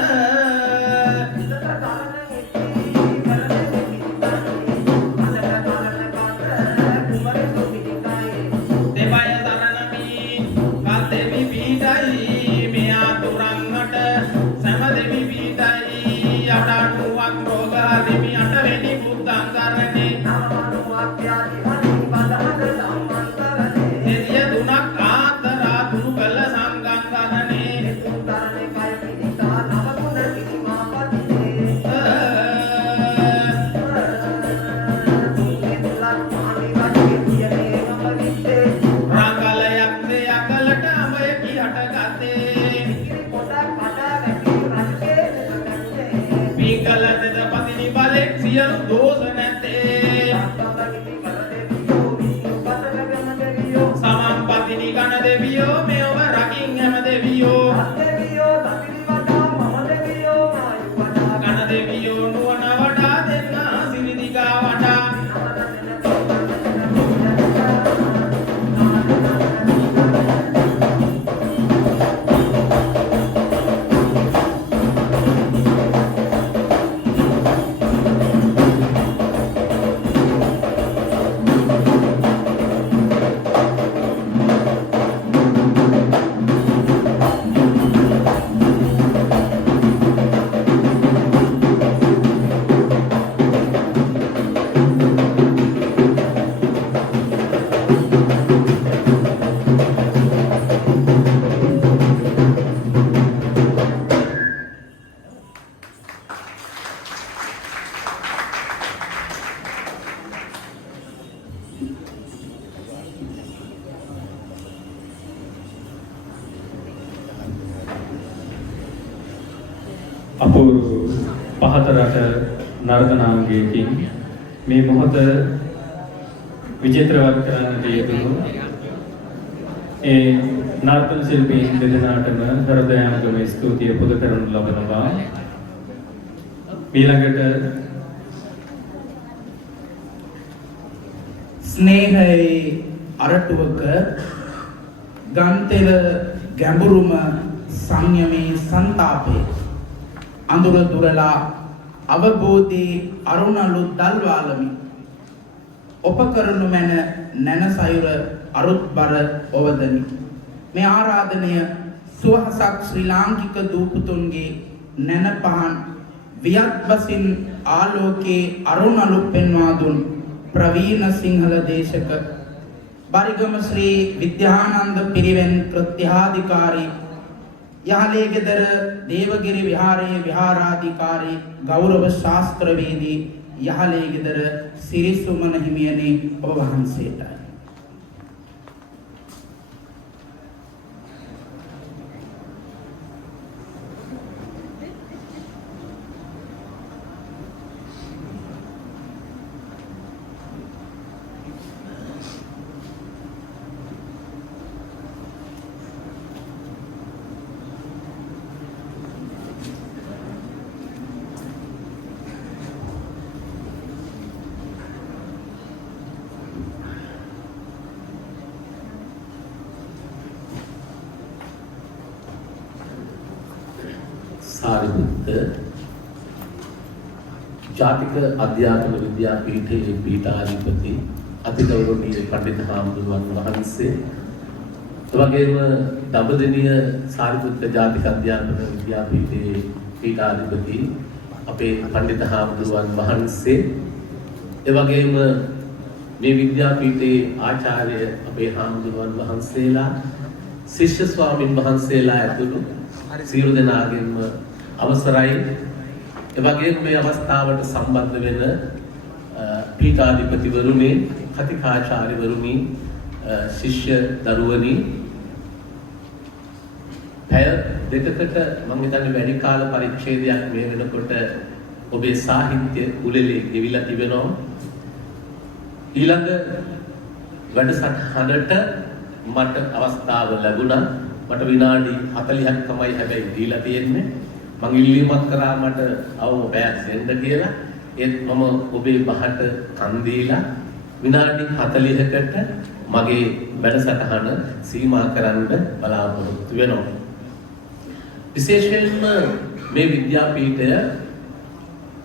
අපූර්ව පහතරට නර්තනාංගයකින් මේ මොහොත විචිත්‍රවත් කරන්නට යෙදුණු ඒ නර්තන ශිල්පීන් දෙදෙනාටම හෘදයාංගම ස්තුතිය පුද කරනු ලබනවා. ඊළඟට ස්නේහයේ අරටුවක ගන්තෙල ගැඹුරුම සංයමේ සන්තාපේ අඳුර දුරලා අවබෝධී අරුණලු දල්වාලමි උපකරණු මැන නැනසයුර අරුත්බර ඔවදනි මේ ආරාධනය සුවහසක් ශ්‍රී ලාංකික දූපුතුන්ගේ නැන පහන් වියත් බසින් ආලෝකේ අරුණලු පෙන්වා දුන් ප්‍රවීණ සිංහල දේශක බරිගම ශ්‍රී විද්‍යානන්ද පිරිවෙන් කෘත්‍යාධිකාරී යහලේ ගෙදර දේවගිරි විහාරයේ විහාරාධිකාරී ගෞරව ශාස්ත්‍රවේදී යහලේ ගෙදර සිරිසුමන හිමියනි ඔබ වහන්සේට සාරිපුත්ත ජාතික අධ්‍යාපන විද්‍යාපීඨයේ පීඨාධිපති අතිගෞරවනීය පඬිතු හාමුදුරුවන් වහන්සේ එවැගේම දඹදෙණිය සාරිපුත්ත ජාතික අධ්‍යාපන විද්‍යාපීඨයේ පීඨාධිපති අපේ පඬිතු හාමුදුරුවන් වහන්සේ එවැගේම මේ විද්‍යාපීඨයේ ආචාර්ය අපේ හාමුදුරුවන් වහන්සේලා ශිෂ්‍ය ස්වාමින් වහන්සේලා ඇතුළු සියලු දෙනාගෙන්ම අවසරයි එවැගේම මේ අවස්ථාවට සම්බන්ධ වෙන පීඨාධිපතිවරුනි කතිකාචාර්යවරුනි ශිෂ්‍ය දරුවනි පැය දෙකකට මම හිතන්නේ වැඩි කාල පරිච්ඡේදයක් මේ වෙනකොට ඔබේ සාහිත්‍ය උළෙලේ ගෙවිලා තිබෙනවා ඊළඟ වැඩසටහනට මට අවස්ථාව ලැබුණා මට විනාඩි 40ක් තමයි හැබැයි දීලා තියෙන්නේ මම ඉල්ලීමක් කරා මට අවම පැයක් දෙන්න කියලා ඒත් මම ඔබේ බහට කන් දීලා විනාඩි 40කට මගේ වැඩසටහන සීමා කරන්න බලාපොරොත්තු වෙනවා. විශේෂයෙන්ම මේ විද්‍යාපීඨය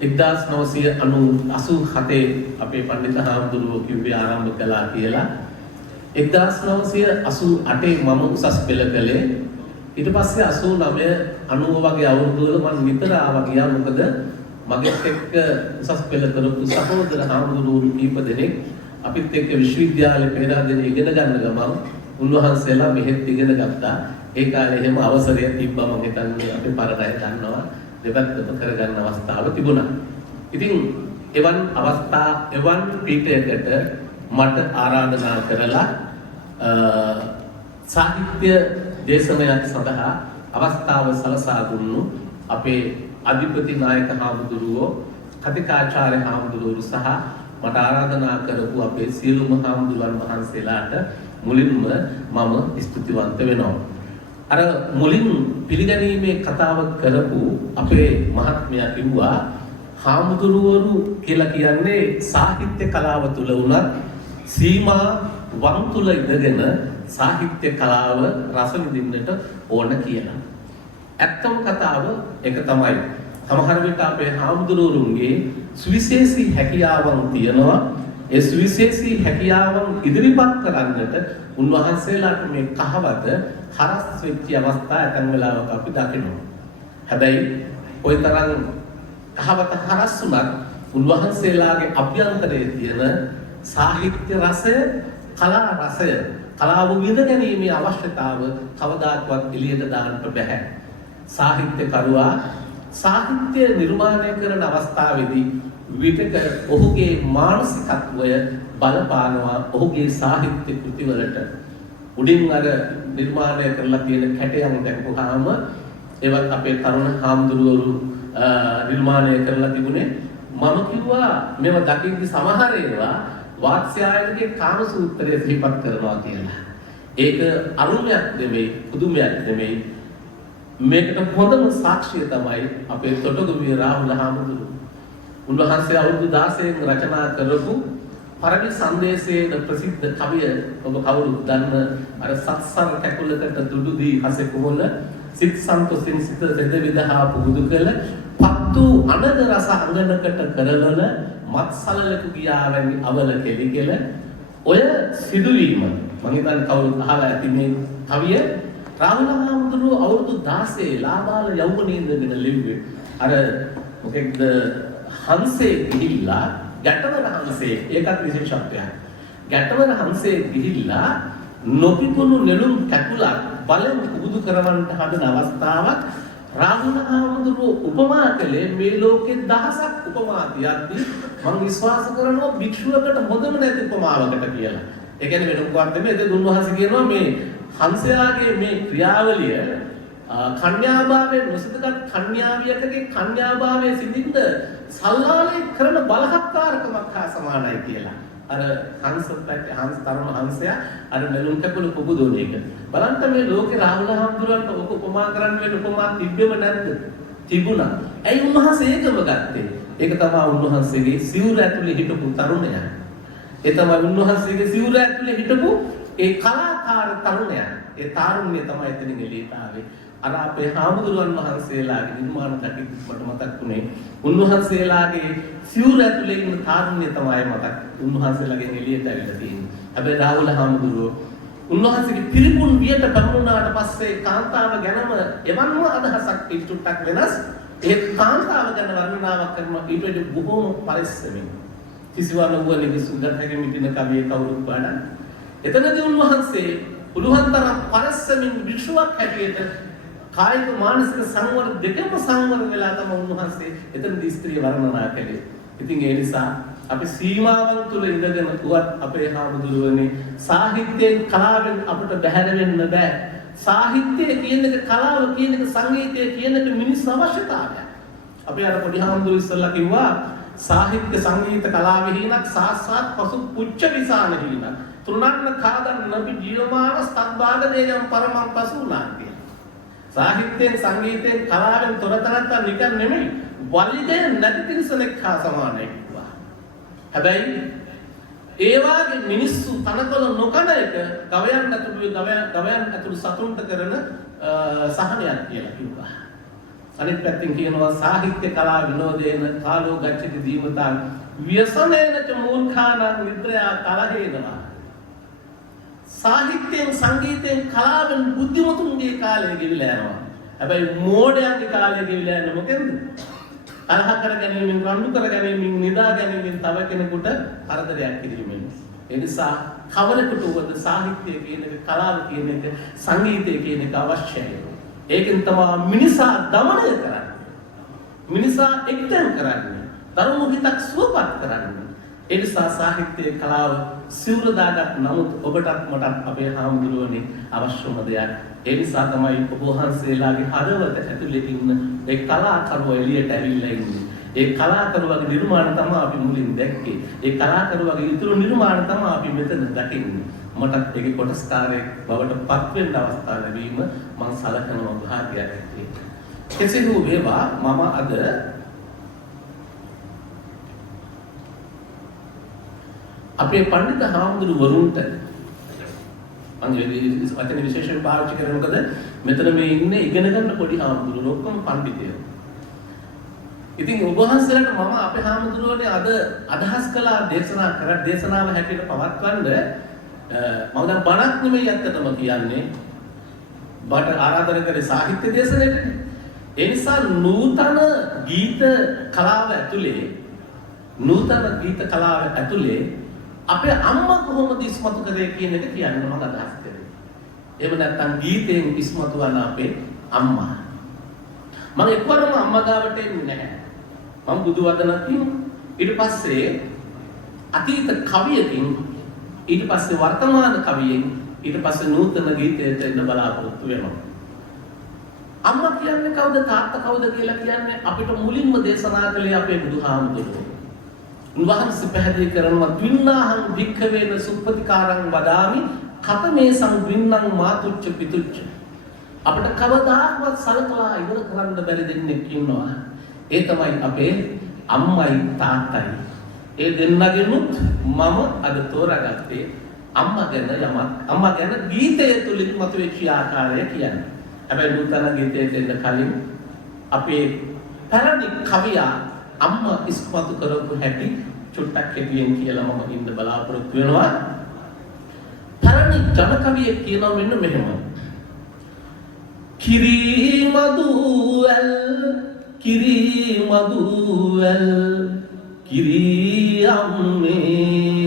1987 අපේ පඬිත හාමුදුරුවෝ කිව්වේ ආරම්භ කළා කියලා. 1988 මම උසස් පෙළ කළේ. ඊට පස්සේ 89 90 වගේ අවුරුදු වල මම නිතර ආවා ගියා. මොකද මගෙත් එක්ක උසස් පෙළ කරපු සහෝදර හාමුදුරුවෝ කීප දෙනෙක් අපිත් එක්ක විශ්වවිද්‍යාලේ පෙරාදෙන ඉගෙන ගන්න ගමන් උන්වහන්සේලා මෙහෙත් ඉගෙන ගත්තා. ඒ කාලේ එහෙම අවසරය තිබ්බා. මම හිතන්නේ අපේ පරණය ගන්නවා දෙපැත්තම කරගන්න අවස්ථාව තිබුණා. ඉතින් එවන් පීඨයකට මට ආරාධනා කරලා සාහිත්‍ය දේශනයක් සඳහා අවස්ථාව සලසා දුන්නු අපේ අධිපති නායක හාමුදුරුවෝ, කතිකාචාර්ය හාමුදුරුවෝ සහ මට ආරාධනා කරපු අපේ සියලුම හාමුදුරුවන් වහන්සේලාට මුලින්ම මම ස්තුතිවන්ත වෙනවා. අර මුලින් පිළිගැනීමේ කතාව කරපු අපේ මහත්මයා කිව්වා හාමුදුරුවරු කියලා කියන්නේ සාහිත්‍ය කලාව තුල උනත් සීමා වන් තුල ඉඳගෙන සාහිත්‍ය කලාව රස විඳින්නට ඕන කියලා. ඇත්තම කතාව ඒක තමයි. සමහර විට අපේ හාමුදුරුවරුන්ගේ සුවිශේෂී හැකියාවන් තියෙනවා. ඒ සුවිශේෂී හැකියාවන් ඉදිරිපත් කරන්නට උන්වහන්සේලාට මේ කහවත හරස් වෙච්ච අවස්ථා ඇතන් වෙලාවක අපි දකිනවා. හැබැයි ওই තරම් කහවත හරස් වුණත් උන්වහන්සේලාගේ අභ්‍යන්තරයේ තියෙන සාහිත්‍ය රසය, කලා රසය, කලාව විඳ ගැනීමේ අවශ්‍යතාව කවදාකවත් එළියට දාන්න බෑ. සාහිත්‍යකරුවා සාහිත්‍ය නිර්මාණය කරන අවස්ථාවේදී විතක ඔහුගේ මානසිකත්වය බලපානවා ඔහුගේ සාහිත්‍ය කෘතිවලට. උඩින් අර නිර්මාණය කරලා තියෙන කැටයන් දැක්වුවාම ඒවත් අපේ තරුණ හාමුදුරුවරු නිර්මාණය කරලා තිබුණේ. මම කිව්වා මේව දකිද්දි සමහර ඒවා වාත්ස්‍යායනගේ කාමසූත්‍රය සිහිපත් කරනවා කියලා. ඒක අරුමයක් නෙමෙයි, පුදුමයක් නෙමෙයි. මේකට හොඳම සාක්ෂිය තමයි අපේ තොටගොවිය රාහුල හාමුදුරුවෝ. උන්වහන්සේ අවුරුදු 16න් රචනා කරපු පරමි සංදේශයේ ප්‍රසිද්ධ කවිය ඔබ කවුරුත් දන්න අර සත්සන් කැකුලකට දුඩු දී හස කොහොල සිත් සන්තෝෂින් සිත දෙද විදහා පුරුදු කළ පත්තු අනද රස අංගනකට කරවල මත්සලලකු ගියාවැනි අවල කෙලිකෙල ඔය සිදුවීම මම හිතන්නේ කවුරුත් අහලා ඇති මේ කවිය. රාහුල හාමුදුරුවෝ අවුරුදු 16 ලාබාල යෞවනයේ ඉඳගෙන ලිව්වේ. අර මොකෙක්ද හංසේ ගිහිල්ලා ගැටවර හංසේ, ඒකත් විශේෂත්වයක්. ගැටවර හංසේ ගිහිල්ලා නොපිපුණු නෙළුම් කැකුලක් බලෙන් පුරුදු කරවන්නට හදන අවස්ථාවක් රාහුල හාමුදුරුවෝ උපමා කළේ මේ ලෝකේ දහසක් උපමා තියද්දී මම විශ්වාස කරනවා භික්ෂුවකට හොඳම නැති උපමාවකට කියලා. ඒ කියන්නේ වෙන මොකක්ද නෙමෙයි. ඒක දුන්වහන්සේ කියනවා මේ හංසයාගේ මේ ක්‍රියාවලිය කන්‍යාභාවයේ නොසිතගත් කන්‍යාවියකගේ කන්‍යාභාවයේ සිඳින්න සල්ලාලේ කරන බලහත්කාරකමක් හා සමානයි කියලා. අර හංස තරුණ හංසයා අර නෙළුම් කැකුල පුබුදෝන එක. බලන්න මේ ලෝකේ රාහුල හාමුදුරුවන්ට ඔක උපමා කරන්න වෙන උපමා තිබෙම නැද්ද? තිබුණා. ඇයි උන්වහන්සේ ඒකම ගත්තේ? ඒක තමයි උන්වහන්සේගේ සිවුර ඇතුලේ හිටපු තරුණයා. ඒ තමයි උන්වහන්සේගේ සිවුර ඇතුලේ හිටපු ඒ කලාකාර තරුණයා. ඒ තාරුණ්‍ය තමයි එතනින් එළියට ආවේ. අර අපේ හාමුදුරුවන් වහන්සේලාගේ නිර්මාණ දකිද්දි මට මතක් වුණේ උන්වහන්සේලාගේ සිවුර ඇතුලේ ඉන්න තාරුණ්‍ය තමයි මතක්. උන්වහන්සේලාගෙන් එළියට ඇවිල්ලා තියෙන්නේ. හැබැයි රාහුල හාමුදුරුවෝ උන්වහන්සේගේ පිරිපුන් වියට පැමුණාට පස්සේ කාන්තාව ගැනම එවන්ම අදහසක් ටිකටක් වෙනස්. ඒ කාන්තාව ගැන වර්ණනාවක් කරන ඊට වඩා බොහෝම පරිස්සමින් කිසිවා නොවුවනේ සුන්දරකගේ මිටින කවිය කවුරුත් වඩා. එතනදී උන්වහන්සේ පුළුවන් තරම් පරිස්සමින් විශ්වාස හැටියට කායික මානසික සංවර දෙකම සංවර වෙලා තමයි උන්වහන්සේ එතනදී ස්ත්‍රිය වර්ණනා කළේ. ඉතින් ඒ නිසා අපි සීමාවන් තුල ඉඳගෙන උවත් අපේ හාමුදුරුවනේ සාහිත්‍යයෙන් කලාවෙන් අපිට බැහැර වෙන්න බෑ. සාහිත්‍යය කියන එක, කලාව කියන එක, සංගීතය කියන එක මිනිස් අවශ්‍යතාවයක්. අපි අර පොඩි හාමුදුරුවෝ ඉස්සල්ලා කිව්වා සාහිත්‍ය සංගීත කලාවෙහිණක් සාස්වාත් පසු පුච්ච විසානෙහිණක් තුනන්න කාදන් නබි ජීවමාන ස්තබ්බාගදේයම් පරමං පසුනාන්තිය. සාහිත්‍යයෙන් සංගීතයෙන් කලාවෙන් තොරතරත්ත නිකන් නෙමෙයි වලිදේ නැති තිරසනෙක් හා සමානයි කිව්වා. හැබැයි ඒ වාගේ මිනිස්සු තනකොළ නොකන එක ගවයන් ඇතුළු සතුන්ට කරන සහනයක් කියලා කිව්වා. අනිත් පැත්තෙන් කියනවා සාහිත්‍ය කලා විනෝදේන කාලෝ ගච්ඡති දීමතං ව්‍යසනේනච මූර්ඛානං නිද්‍රයා කලහේනවා. සාහිත්‍යයෙන් සංගීතයෙන් කලාවෙන් බුද්ධිමතුන්ගේ කාලය ගෙවිලා යනවා. හැබැයි මෝඩයන්ගේ කාලය ගෙවිලා යන්නේ මොකෙන්ද? කලහ කර ගැනීමෙන්, රණ්ඩු කර ගැනීමෙන්, නිදා ගැනීමෙන්, තව කෙනෙකුට කරදරයක් කිරීමෙන්. ඒ නිසා කවරෙකුට වුවද සාහිත්‍යය කියන එක, කලාව කියන එක, සංගීතය කියන එක අවශ්‍යයි. ඒකෙන් තමයි මිනිසා দমনය කරන්නේ. මිනිසා එක්තෙන් කරන්නේ. දරුණු හිතක් සුවපත් කරන්නේ. ඒ නිසා සාහිත්‍ය කලාව සිවුර දාගත් නමුත් ඔබටත් මටත් අපේ හාමුදුරුවනේ අවශ්‍යම දෙයක්. ඒ නිසා තමයි ඔබ වහන්සේලාගේ හදවත ඇතුලේ ඉන්න ඒ කලාකරුවා එළියට ඇවිල්ලා ඉන්නේ. ඒ කලාකරුවාගේ නිර්මාණ තමයි අපි මුලින් දැක්කේ. ඒ කලාකරුවාගේ ඉතුරු නිර්මාණ තමයි අපි මෙතන දකින්නේ. මටත් ඒකේ කොටස්කාරයෙක් බවට පත් වෙන්න අවස්ථාව ලැබීම මම සලකනවා භාග්‍යයක් ඇත්තේ. කෙසේ හෝ වේවා මම අද අපේ පඬිත හාමුදුරුවරුන්ට වචන විශේෂයෙන් පාවිච්චි කරන මොකද මෙතන මේ ඉන්නේ ඉගෙන ගන්න පොඩි හාමුදුරුවෝ ඔක්කොම පඬිතයෝ. ඉතින් ඔබ වහන්සේලාට මම අපේ හාමුදුරුවනේ අද අදහස් කළා දේශනාව හැටියට පවත්වන්න මම දැන් බණක් නෙමෙයි ඇත්තටම කියන්නේ. බට ආරාධනා කරේ සාහිත්‍ය දේශනෙට. ඒ නිසා නූතන ගීත කලාව ඇතුලේ අපේ අම්මා කොහොමද ඉස්මතු කරේ කියන එක කියන්න මම අදහස් කරේ. එහෙම නැත්නම් ගීතයෙන් ඉස්මතු වන අපේ අම්මා. මම එක්වරම අම්මා ගාවට එන්නේ නැහැ. මම බුදු වදනක් කියනවා. ඊට පස්සේ අතීත කවියකින්, ඊට පස්සේ වර්තමාන කවියෙන්, ඊට පස්සේ නූතන ගීතයට එන්න බලාපොරොත්තු වෙනවා. අම්මා කියන්නේ කවුද, තාත්තා කවුද කියලා කියන්නේ අපිට මුලින්ම දේශනා කළේ අපේ බුදුහාමුදුරුවෝ. උන්වහන්සේ පැහැදිලි කරනවා ද්වින්නාහං භික්ඛවේන සුප්පතිකාරං වදාමි කතමේ සංද්වින්නං මාතුච්ච පිතුච්ච. අපිට කවදාවත් සලකලා ඉවර කරන්න බැරි දෙන්නෙක් ඉන්නවා. ඒ තමයි අපේ අම්මයි තාත්තයි. ඒ දෙන්නගෙනුත් මම අද තෝරාගත්තේ අම්මා ගැන යමක්. අම්මා ගැන ගීතය තුලින් මතුවෙච්ච ආකාරය කියන්නේ. හැබැයි නූතන ගීතයට එන්න කලින් අපේ පැරණි කවියා අම්මා ඉස්මතු කරපු හැටි චුට්ටක් හිතියෙන් කියලා මම ඉන්න බලාපොරොත්තු වෙනවා. පැරණි ජන කවියෙක් කියනවා මෙන්න මෙහෙම. කිරි මදුවල් කිරි අම්මේ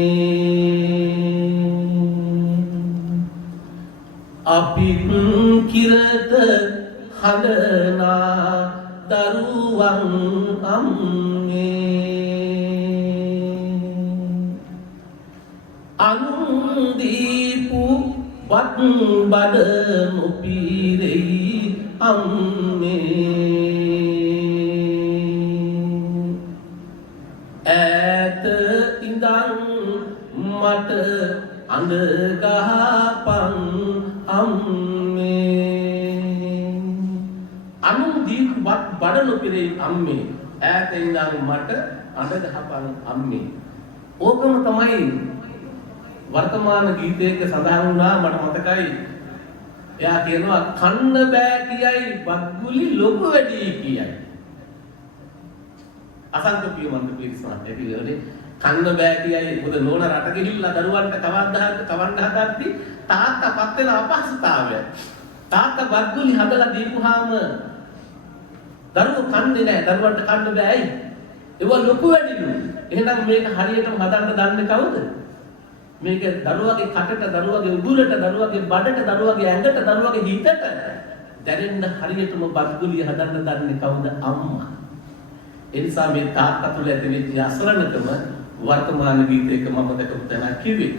අපිත් කිරත හදනා දරුවන් අම්මේ අනුන්දීපු වත් බඩ නොපිරෙයි අම්මේ ඈත ඉඳන් මට අඳ ගහපන් අම්මේ අනුන්දීපු වත් බඩ නොපිරෙයි අම්මේ ඈත ඉඳන් මට අඳ ගහපන් අම්මේ. ඕකම තමයි වර්තමාන ගීතයක සඳහන් වුණා. මට මතකයි එයා කියනවා කන්න බෑ කියයි බද්ගුලි ලොකු වැඩි කියයි. අසංක පියමන්ත පිරිසක් ඇවිල්ලානේ කන්න බෑ කියයි. මොකද නෝන රට ගිහිල්ලා දරුවන්ට කවන්න හදද්දි තාත්තා පත් වෙන අපහසුතාවය. තාත්තා බද්ගුලි හදලා දීපුවාම දරුවෝ කන්නේ නැහැ. දරුවන්ට කන්න බෑයි. ඒව ලොකු වැඩිලු. එහෙනම් මේක හරියටම හදන්න දන්නේ කවුද? මේක දරුවගේ කටට, දරුවගේ උගුරට, දරුවගේ බඩට, දරුවගේ ඇඟට, දරුවගේ හිතට දැනෙන්න හරියටම බද්ගුලිය හදන්න දන්නේ කවුද? අම්මා. ඒ නිසා මේ තාත්තා තුළ ඇතිවෙච්ච අසරණකම වර්තමාන ගීතයක මම දැකපු තැනක් කිව්වේ.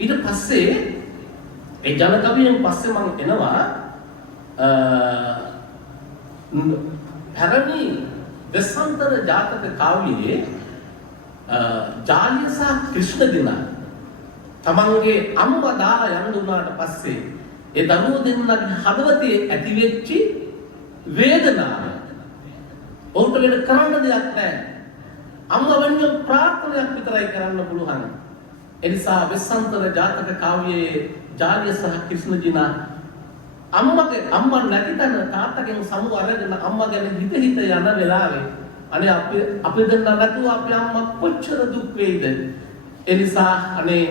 ඊට පස්සේ ඒ ජන කවියෙන් පස්සේ මම එනවා පැරණි දසන්තර ජාතක කාව්‍යයේ ජාලිය සහ ක්‍රිෂ්ණ දින තමන්ගේ අම්මා දාලා යන්න උනාට පස්සේ ඒ දරුවෝ දෙන්නගේ හදවතේ ඇතිවෙච්ච වේදනාව ඔවුන්ට වෙන කරන්න දෙයක් නැහැ. අම්මා වෙනුවෙන් ප්‍රාර්ථනාවක් විතරයි කරන්න පුළුවන්. එනිසා වෙස්සන්තර ජාතක කාව්‍යයේ ජාලිය සහ ක්‍රිෂ්ණජිනා අම්මා නැති තැන තාත්තගෙන් සමු අරගෙන අම්මා ගැන හිත යන වෙලාවේ අනේ අපි දෙන්න නැතුව අපේ අම්මා කොච්චර දුක් වේද. එනිසා අනේ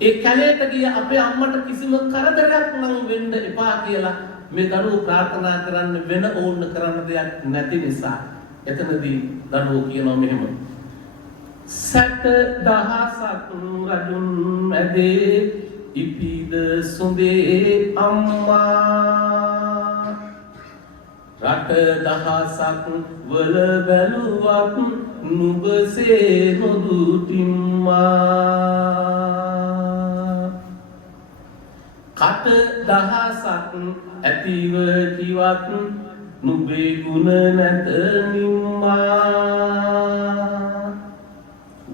ඒ කැලේට ගිය අපේ අම්මට කිසිම කරදරයක් නම් වෙන්න එපා කියලා මේ දරුවෝ ප්‍රාර්ථනා කරන්න වෙන ඕන කරන්න දෙයක් නැති නිසා එතනදී දරුවෝ කියනවා මෙහෙම. සැට දහසක් රජුන් මැදේ ඉපිද සුඹේ අම්මා රට දහසක් වල බැලුවත් නුඹසේ නොදුටිම්මා කට දහසක් ඇතිව කිවත් නුඹේ ගුණ නැත නිම්මා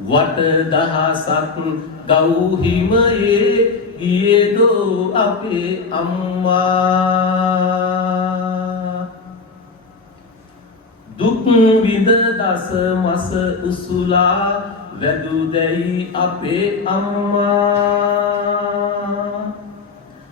වට දහසක් ගව් හිමයේ ගියේදෝ අපේ අම්මා දුක් විඳ දස මස උසුලා වැදුදැයි අපේ අම්මා